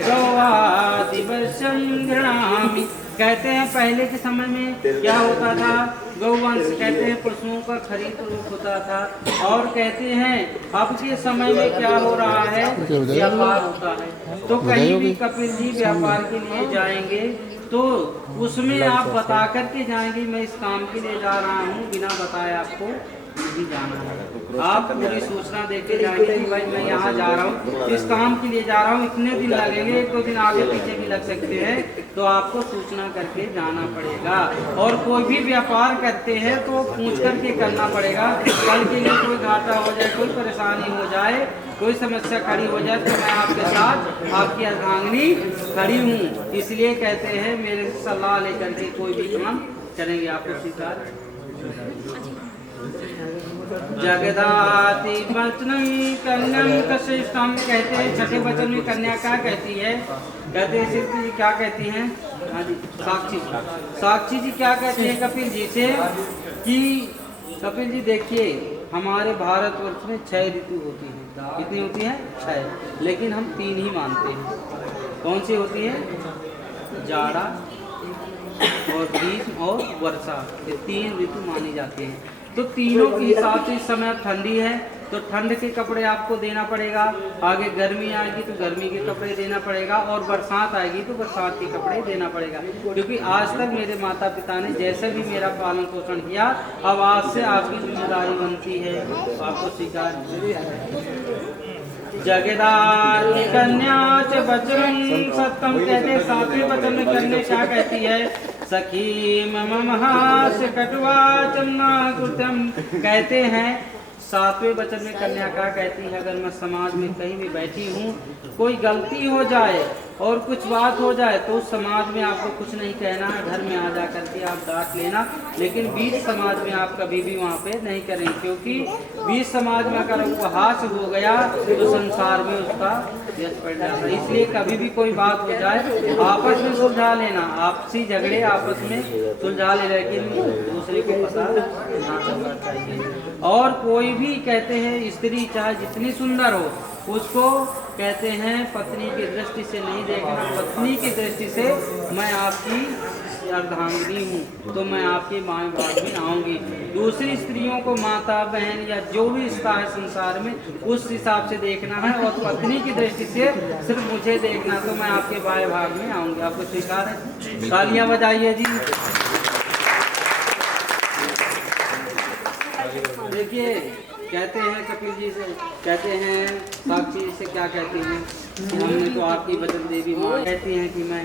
गौआदि वर्षम गृह्णामि, कहते हैं पहले के समय में क्या होता था? गौवंश, कहते हैं पशुओं का खरीद रूप होता था, और कहते हैं अब के समय में क्या हो रहा है? व्यापार होता है। तो कहीं भी कपिल जी व्यापार के लिए जाएंगे तो उसमें आप बता करके जाएंगे मैं इस काम के लिए जा रहा हूँ, बिना बताए आपको नहीं जाना है। आप पूरी सूचना देके जाएंगे कि भाई मैं यहाँ जा रहा हूँ, इस काम के लिए जा रहा हूँ, इतने दिन लगेंगे, 1-2 दिन आगे पीछे भी लग सकते हैं, तो आपको सूचना करके जाना पड़ेगा। और कोई भी व्यापार करते हैं तो पूछ करके करना पड़ेगा, कल के लिए कोई घाटा हो जाए, कोई परेशानी हो जाए, कोई समस्या खड़ी हो जाए तो मैं आपके साथ आपकी अर्धांगिनी खड़ी हूँ। इसलिए कहते हैं मेरे सलाह लेकर के कोई भी काम करेंगे। आपको स्वीकार? जगदाति वचनम कन्यम कशिष्टम कहते हैं छठे वचन में कन्या क्या कहती है? कहते हैं सिद्धि जी क्या कहती हैं? हाँ जी, साक्षी जी क्या कहते हैं कपिल जी से कि कपिल जी देखिए हमारे भारतवर्ष में 6 ऋतु होती हैं। कितनी होती हैं? 6। लेकिन हम 3 ही मानते हैं। कौन सी होती है? जाड़ा और ग्रीष्म और वर्षा, ये 3 ऋतु मानी जाती हैं। तो तीनों के हिसाब से इस समय ठंडी है तो ठंड के कपड़े आपको देना पड़ेगा, आगे गर्मी आएगी तो गर्मी के कपड़े देना पड़ेगा, और बरसात आएगी तो बरसात के कपड़े देना पड़ेगा। क्योंकि आज तक मेरे माता पिता ने जैसे भी मेरा पालन पोषण किया, अब आज से आपकी जिम्मेदारी बनती है आपको स्वीकार। जगदाति कन्या च वचनम सत्यम कहते 7वें वचन में कन्या क्या कहती है? सखी मम महास कटुवाचम कृतम कहते हैं 7वें वचन में कन्या क्या कहती है? अगर मैं समाज में कहीं भी बैठी हूँ, कोई गलती हो जाए और कुछ बात हो जाए तो समाज में आपको कुछ नहीं कहना है, घर में आ जा करके आप डांट लेना, लेकिन बीच समाज में आप कभी भी वहाँ पे नहीं करेंगे। क्योंकि बीच समाज में अगर उपहास हो गया तो संसार में उसका यश पड़ जाता है। इसलिए कभी भी कोई बात हो जाए आपस में सुलझा लेना, आपसी झगड़े आपस में सुलझा ले, लेकिन दूसरे को पता ना चलना चाहिए। और कोई भी कहते हैं स्त्री चाहे जितनी सुंदर हो, उसको कहते हैं पत्नी की दृष्टि से नहीं देखना। पत्नी की दृष्टि से मैं आपकी अर्धांगिनी हूँ तो मैं आपके बाएं भाग में आऊँगी। दूसरी स्त्रियों को माता बहन या जो भी रिश्ता है संसार में उस हिसाब से देखना है, और पत्नी की दृष्टि से सिर्फ मुझे देखना तो मैं आपके बाएं भाग में आऊँगी। आपको स्वीकार है? तालियां बजाइए जी। देखिए कहते हैं कपिल जी से, कहते हैं साक्षी जी से क्या कहती हैं कि हमने तो आपकी वचन देवी माँ कहती हैं कि मैं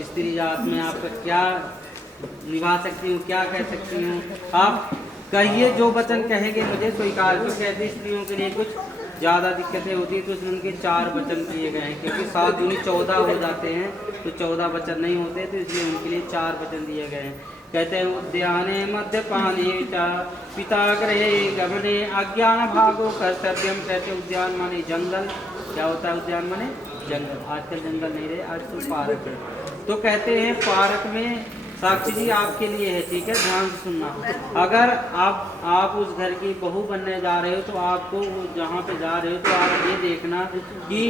स्त्री जात में आपका क्या निभा सकती हूँ, क्या कह सकती हूँ, आप कहिए जो वचन कहेंगे मुझे स्वीकार। तो कहते स्त्रियों के लिए कुछ ज़्यादा दिक्कतें होती है तो इसमें उनके 4 वचन दिए गए हैं, क्योंकि 7 दूनी 14 हो जाते हैं तो 14 वचन नहीं होते, तो इसलिए उनके लिए 4 वचन दिए गए हैं। कहते हैं उद्याने मध्यपाने च पिताग्रहे गमने अज्ञान भागो कर्तव्यम। कहते उद्यान माने जंगल। क्या होता है उद्यान माने? जंगल। आजकल जंगल नहीं रहे, आजकल पार्क है। तो कहते हैं पार्क में साक्षी जी आपके लिए है, ठीक है, ध्यान से सुनना। अगर आप उस घर की बहू बनने जा रहे हो तो आपको जहाँ पे जा रहे हो तो आप ये देखना कि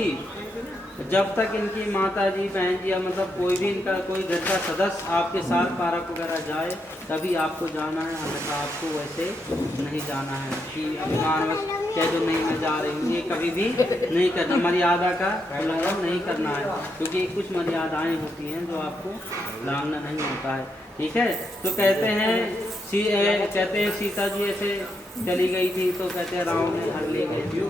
जब तक इनकी माता जी बहन जी या मतलब कोई भी इनका कोई घर का सदस्य आपके साथ पार्क वगैरह जाए तभी आपको जाना है, अन्यथा आपको वैसे नहीं जाना है कि अभिमानवश कह दो नहीं मैं जा रही हूँ, ये कभी भी नहीं करना। मर्यादा का उल्लंघन नहीं करना है, क्योंकि कुछ मर्यादाएं होती हैं जो आपको लांघना नहीं होता है, ठीक है। तो कहते हैं सीता जी ऐसे चली गई थी तो कहते हैं राम ने हर ले गए,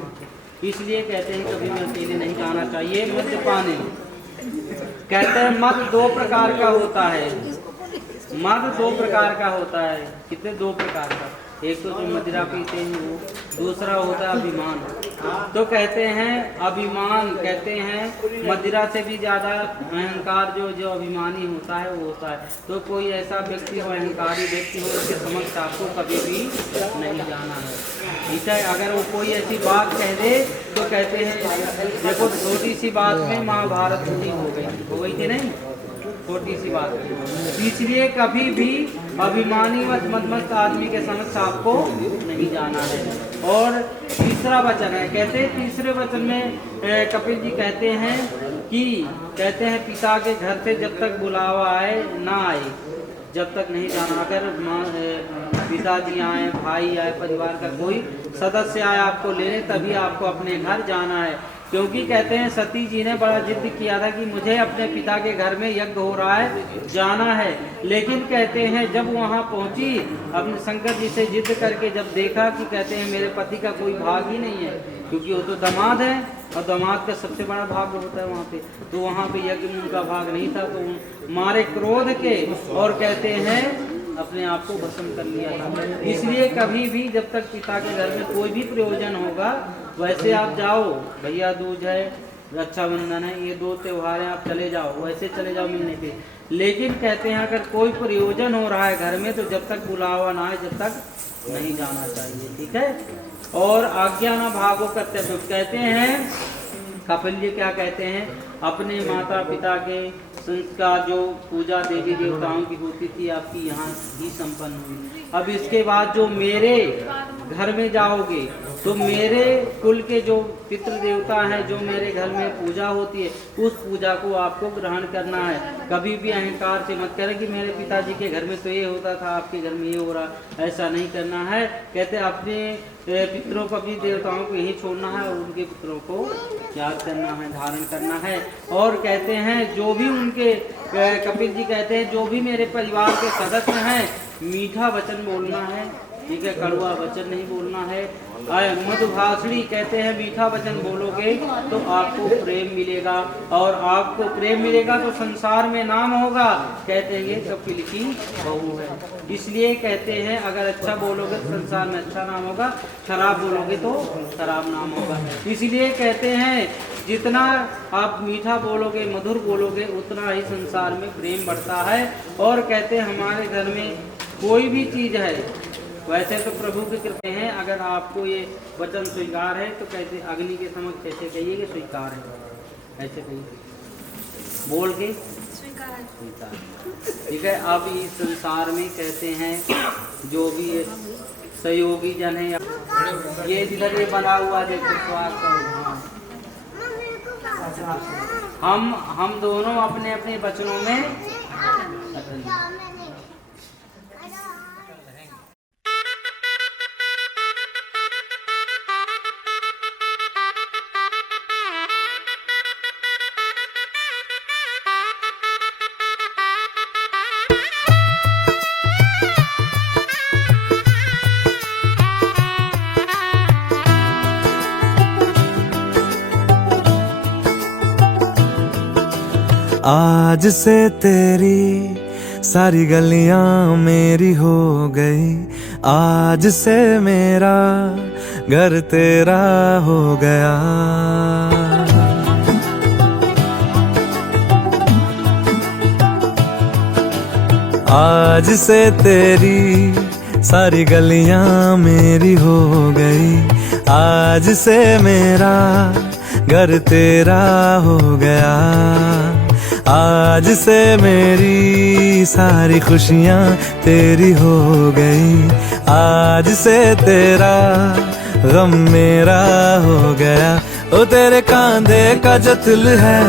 इसलिए कहते हैं कभी भी अकेले नहीं जाना चाहिए। मद्यपाने कहते हैं मद 2 प्रकार का होता है, मद 2 प्रकार का होता है। कितने? 2 प्रकार का। एक तो जो मदिरा पीते हैं वो, दूसरा होता है अभिमान। तो कहते हैं अभिमान, कहते हैं मदिरा से भी ज़्यादा अहंकार जो अभिमानी होता है वो होता है। तो कोई ऐसा व्यक्ति हो, अहंकारी व्यक्ति हो, उसके समक्ष आपको कभी भी नहीं जाना है, ठीक है। अगर वो कोई ऐसी बात कह दे तो कहते हैं देखो छोटी सी बात में महाभारत पूरी हो गई थी नहीं, छोटी सी बात। इसलिए कभी भी अभिमानी मदमस्त आदमी के समक्ष आपको नहीं जाना है। और तीसरा वचन है, कहते हैं तीसरे वचन में कपिल जी कहते हैं कि कहते हैं पिता के घर से जब तक बुलावा आए ना आए जब तक नहीं जाना। अगर पिताजी आए, भाई आए, परिवार का कोई सदस्य आए आपको लेने तभी आपको अपने घर जाना है। क्योंकि कहते हैं सती जी ने बड़ा जिद किया था कि मुझे अपने पिता के घर में यज्ञ हो रहा है, जाना है। लेकिन कहते हैं जब वहाँ पहुँची अपने शंकर जी से जिद करके जब देखा कि कहते हैं मेरे पति का कोई भाग ही नहीं है, क्योंकि वो तो दामाद है और दामाद का सबसे बड़ा भाग होता है वहाँ पे, तो वहाँ पे यज्ञ में उनका भाग नहीं था, तो मारे क्रोध के और कहते हैं अपने आप को भस्म कर लिया था। इसलिए कभी भी जब तक पिता के घर में कोई भी प्रयोजन होगा वैसे आप जाओ, भैया दूज है, रक्षाबंधन है, ये 2 त्योहार हैं, आप चले जाओ, वैसे चले जाओ मिलने के। लेकिन कहते हैं अगर कोई प्रयोजन हो रहा है घर में तो जब तक बुलावा ना आए जब तक नहीं जाना चाहिए, ठीक है। और आज्ञा न भागो कर्तव्य, कहते हैं कपिल जी क्या कहते हैं, अपने माता पिता के संस्कार जो पूजा देवी देवताओं की होती थी आपकी यहाँ ही संपन्न हुई। अब इसके बाद जो मेरे घर में जाओगे तो मेरे कुल के जो पितृ देवता हैं, जो मेरे घर में पूजा होती है, उस पूजा को आपको ग्रहण करना है। कभी भी अहंकार से मत करें कि मेरे पिताजी के घर में तो ये होता था, आपके घर में ये हो रहा, ऐसा नहीं करना है। कहते अपने पितरों को, अपनी देवताओं को यही छोड़ना है और उनके पितरों को याद करना है, धारण करना है। और कहते हैं जो भी उनके, कपिल जी कहते हैं जो भी मेरे परिवार के सदस्य हैं, मीठा वचन बोलना है, ठीक है, कड़वा वचन नहीं बोलना है। मधुभाषणी कहते हैं मीठा वचन बोलोगे तो आपको प्रेम मिलेगा, और आपको प्रेम मिलेगा तो संसार में नाम होगा। कहते हैं ये कपिल की बहू है, इसलिए कहते हैं अगर अच्छा बोलोगे तो संसार में अच्छा नाम होगा, खराब बोलोगे तो खराब नाम होगा। इसलिए कहते हैं जितना आप मीठा बोलोगे, मधुर बोलोगे, उतना ही संसार में प्रेम बढ़ता है। और कहते हैं हमारे घर में कोई भी चीज़ है, वैसे तो प्रभु की कृपा है, अगर आपको ये वचन स्वीकार है तो कहते अग्नि के समक्ष ऐसे कहिए कि स्वीकार है, ऐसे कहिए बोल के स्वीकार, ठीक है। अब इस संसार में कहते हैं जो भी सहयोगी जन है, ये जिधर ये बना हुआ देखो हम दोनों अपने अपने वचनों में आज से तेरी सारी गलियां मेरी हो गई, आज से मेरा घर तेरा हो गया। आज से तेरी सारी गलियां मेरी हो गई, आज से मेरा घर तेरा हो गया। आज से मेरी सारी खुशियां तेरी हो गई, आज से तेरा गम मेरा हो गया। ओ तेरे कांधे का जो दिल है,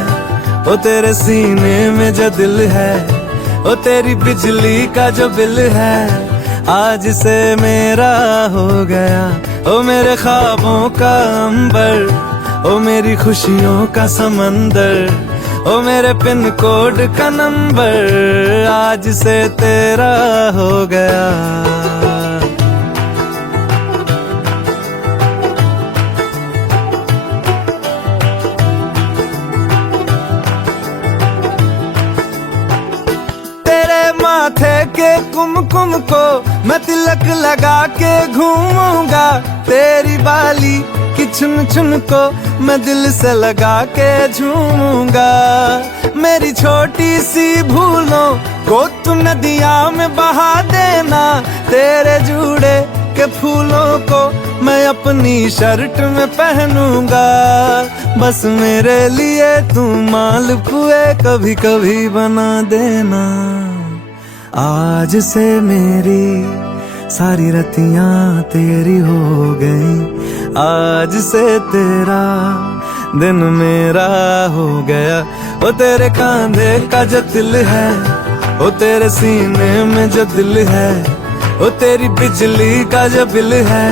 ओ तेरे सीने में जो दिल है, ओ तेरी बिजली का जो बिल है, आज से मेरा हो गया। ओ मेरे ख्वाबों का अंबर, ओ मेरी खुशियों का समंदर, ओ मेरे पिन कोड का नंबर, आज से तेरा हो गया। तेरे माथे के कुमकुम को मैं तिलक लगा के घूमूंगा, तेरी बाली की चुन चुन को मैं दिल से लगा के झूमूंगा। मेरी छोटी सी भूलों को तू नदिया में बहा देना, तेरे जूड़े के फूलों को मैं अपनी शर्ट में पहनूंगा। बस मेरे लिए तू मालपुए कभी कभी बना देना। आज से मेरी सारी रतियां तेरी हो गई, आज से तेरा दिन मेरा हो गया। ओ तेरे कांधे का जो दिल है, ओ तेरे सीने में जो दिल है, ओ तेरी बिजली का जो बिल है,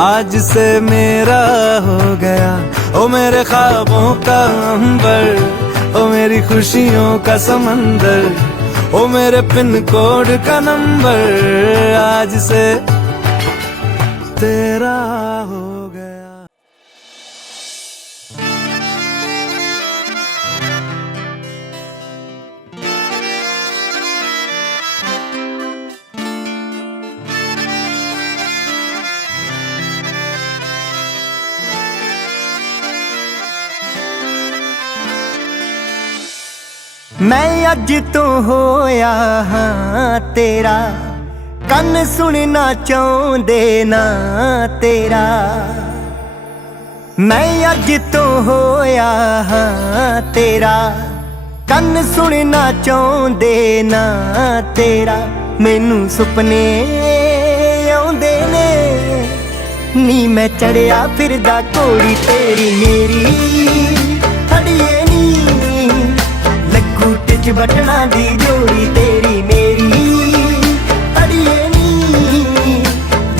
आज से मेरा हो गया। ओ मेरे ख्वाबों का अंबर, ओ मेरी खुशियों का समंदर, ओ मेरे पिन कोड का नंबर, आज से तेरा हो गया। मैं अज तो होया हाँ तेरा, ਕੰਨ ਸੁਣਨਾ ਚਾਹੁੰਦੇ ਨਾ ਤੇਰਾ ਮੈਂ ਅੱਜ ਤੋਂ ਹੋਇਆ ਹਾਂ ਤੇਰਾ ਕੰਨ ਸੁਣਨਾ ਚਾਹੁੰਦੇ ਨਾ ਤੇਰਾ ਮੈਨੂੰ ਸੁਪਨੇ ਆਉਂਦੇ ਨੇ ਨੀ ਮੈਂ ਚੜਿਆ ਫਿਰਦਾ ਘੋੜੀ ਤੇਰੀ ਮੇਰੀ ਅੜੀਏ ਨੀ ਲੱਗੂ ਟਿਚ ਬਟਣਾ ਦੀ ਜੋੜੀ ਤੇਰੀ ਮੇਰੀ ਅੜੀਏ ਨੀ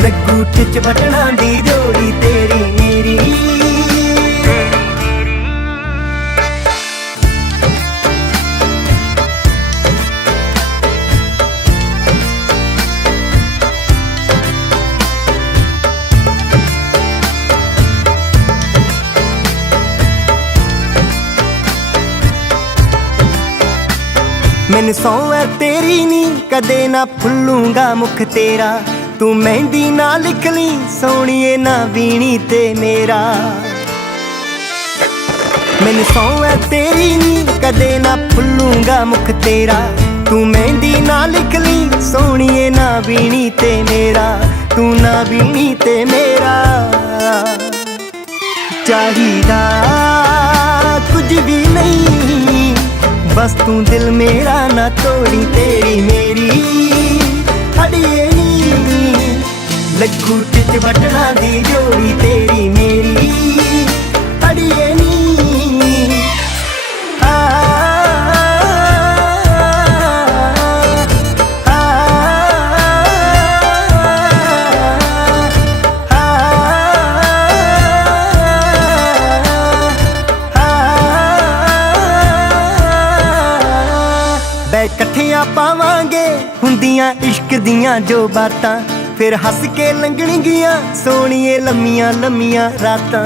ਲੱਗੂ ਟਿਚ ਬਟਣਾ ਦੀ ਜੋੜੀ ਤੇਰੀ ਮੇਰੀ ਮੈਨੂੰ ਸਹੁੰ ਐ ਤੇਰੀ ਨੀ ਕਦੇ ਨਾ ਭੁੱਲੂੰਗਾ ਮੁਖ ਤੇਰਾ ਤੂੰ ਮਹਿੰਦੀ ਨਾ ਲਿਖ ਲਈ ਸੋਹਣੀਏ ਨਾ ਵੀਣੀ ਤੇ ਮੇਰਾ ਮੈਨੂੰ ਸਹੁੰ ਐ ਤੇਰੀ ਨੀ ਕਦੇ ਨਾ ਭੁੱਲੂੰਗਾ ਮੁਖ ਤੇਰਾ ਤੂੰ ਮਹਿੰਦੀ ਨਾ ਲਿਖ ਲਈ ਸੋਹਣੀਏ ਨਾ ਵੀਣੀ ਤੇ ਮੇਰਾ ਤੂੰ ਨਾ ਵੀਣੀ ਤੇ ਮੇਰਾ ਚਾਹੀਦਾ ਕੁਝ ਵੀ ਨਹੀਂ बस तू दिल मेरा ना तोड़ी तेरी मेरी अड़िए नी लगू टिच बटना दी जोड़ी तेरी मेरी अड़िए नी ਇਕੱਠੀਆਂ ਪਾਵਾਂਗੇ ਹੁੰਦੀਆਂ ਇਸ਼ਕ ਦੀਆਂ ਜੋ ਬਾਤਾਂ ਫਿਰ ਹੱਸ ਕੇ ਲੰਘਣਗੀਆਂ ਸੋਹਣੀਏ ਲੰਮੀਆਂ ਲੰਮੀਆਂ ਰਾਤਾਂ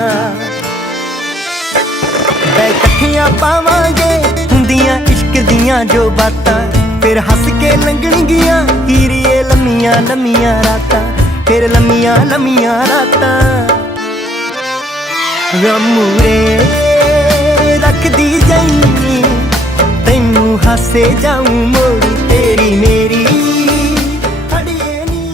ਇਕੱਠੀਆਂ ਪਾਵਾਂਗੇ ਹੁੰਦੀਆਂ ਇਸ਼ਕ ਦੀਆਂ ਜੋ ਬਾਤਾਂ ਫਿਰ ਹੱਸ ਕੇ ਲੰਘਣਗੀਆਂ ਹੀਰੀਏ ਲੰਮੀਆਂ ਲੰਮੀਆਂ ਰਾਤਾਂ ਫਿਰ ਲੰਮੀਆਂ ਲੰਮੀਆਂ ਰਾਤਾਂ ਗਮੂਰੇ ਰੱਖਦੀ ਜਾਈਂ ਤੈਨੂੰ ਹਾਸੇ ਜਾਊਂ ਮੋੜੀ ਤੇਰੀ ਮੇਰੀ ਅੜੀਏ ਨੀ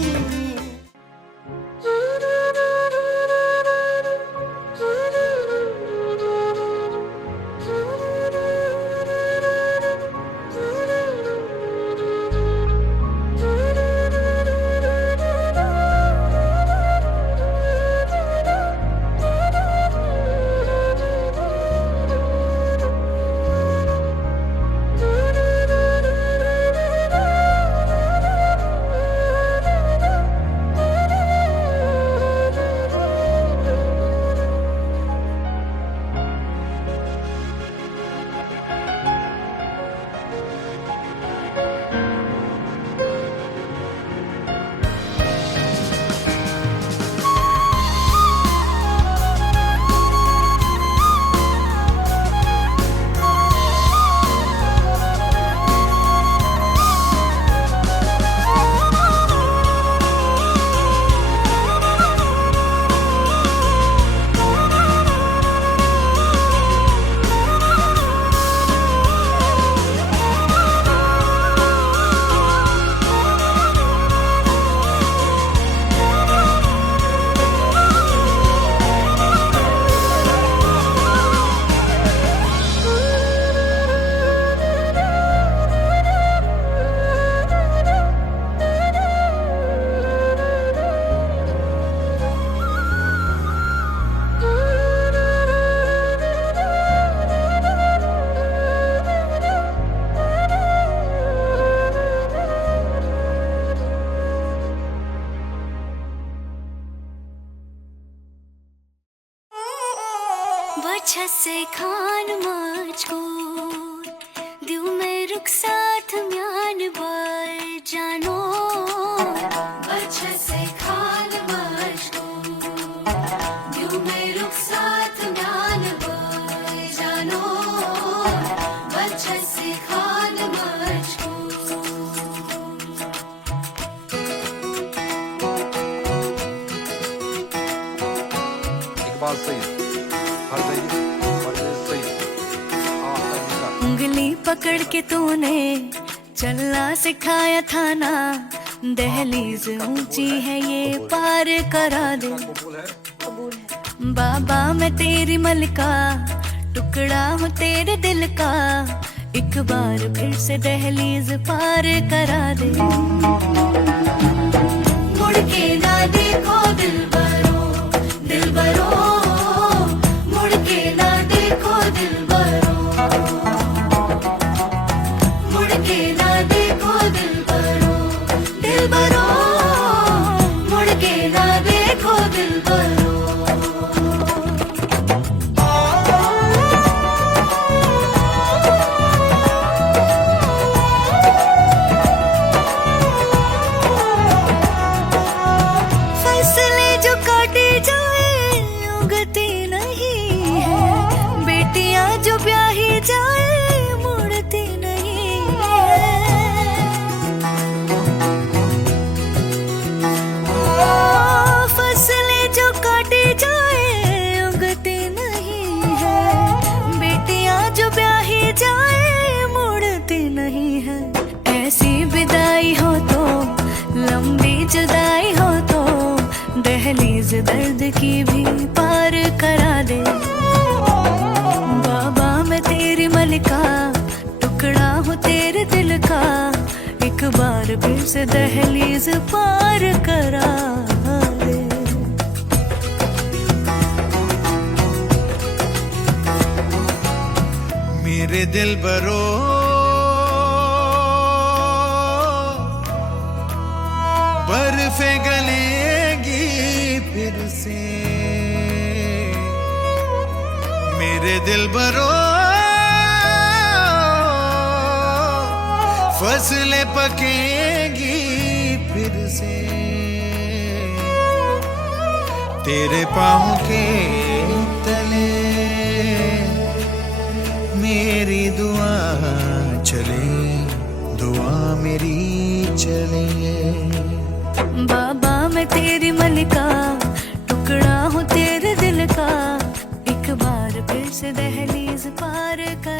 बच्चा से खान मुझको दिल में रुक साथ म्यान बार जानो बच्चा से खान मुझको दिल में रुक साथ म्यान बार जानो बच्चा से खान मुझको इकबाल सही उंगली पकड़ के तूने चलना सिखाया था ना दहलीज ऊंची है ये पार करा दे। बाबा मैं तेरी मलका, टुकड़ा हूँ तेरे दिल का, एक बार फिर से दहलीज पार करा दे। मुड़ के ना देखो दिलबरो, दिलबरो, मुड़ के ना देखो दिलबरो, मुड़ के ना देखो दिलबरो, दिलबरो, मुड़ के ना देखो दिलबरो। जुदाई हो तो दहलीज दर्द की भी पार करा दे। बाबा मैं तेरी मलिका, टुकड़ा हूँ तेरे दिल का, एक बार फिर से दहलीज पार करा दे। मेरे दिल बरो बर्फे गलेगी फिर से, मेरे दिल बरो फसलें पकेगी फिर से, तेरे पाँव के तले मेरी दुआ चले, दुआ मेरी चले। बाबा मैं तेरी मलिका, टुकड़ा हूँ तेरे दिल का, एक बार फिर से दहलीज पार कर।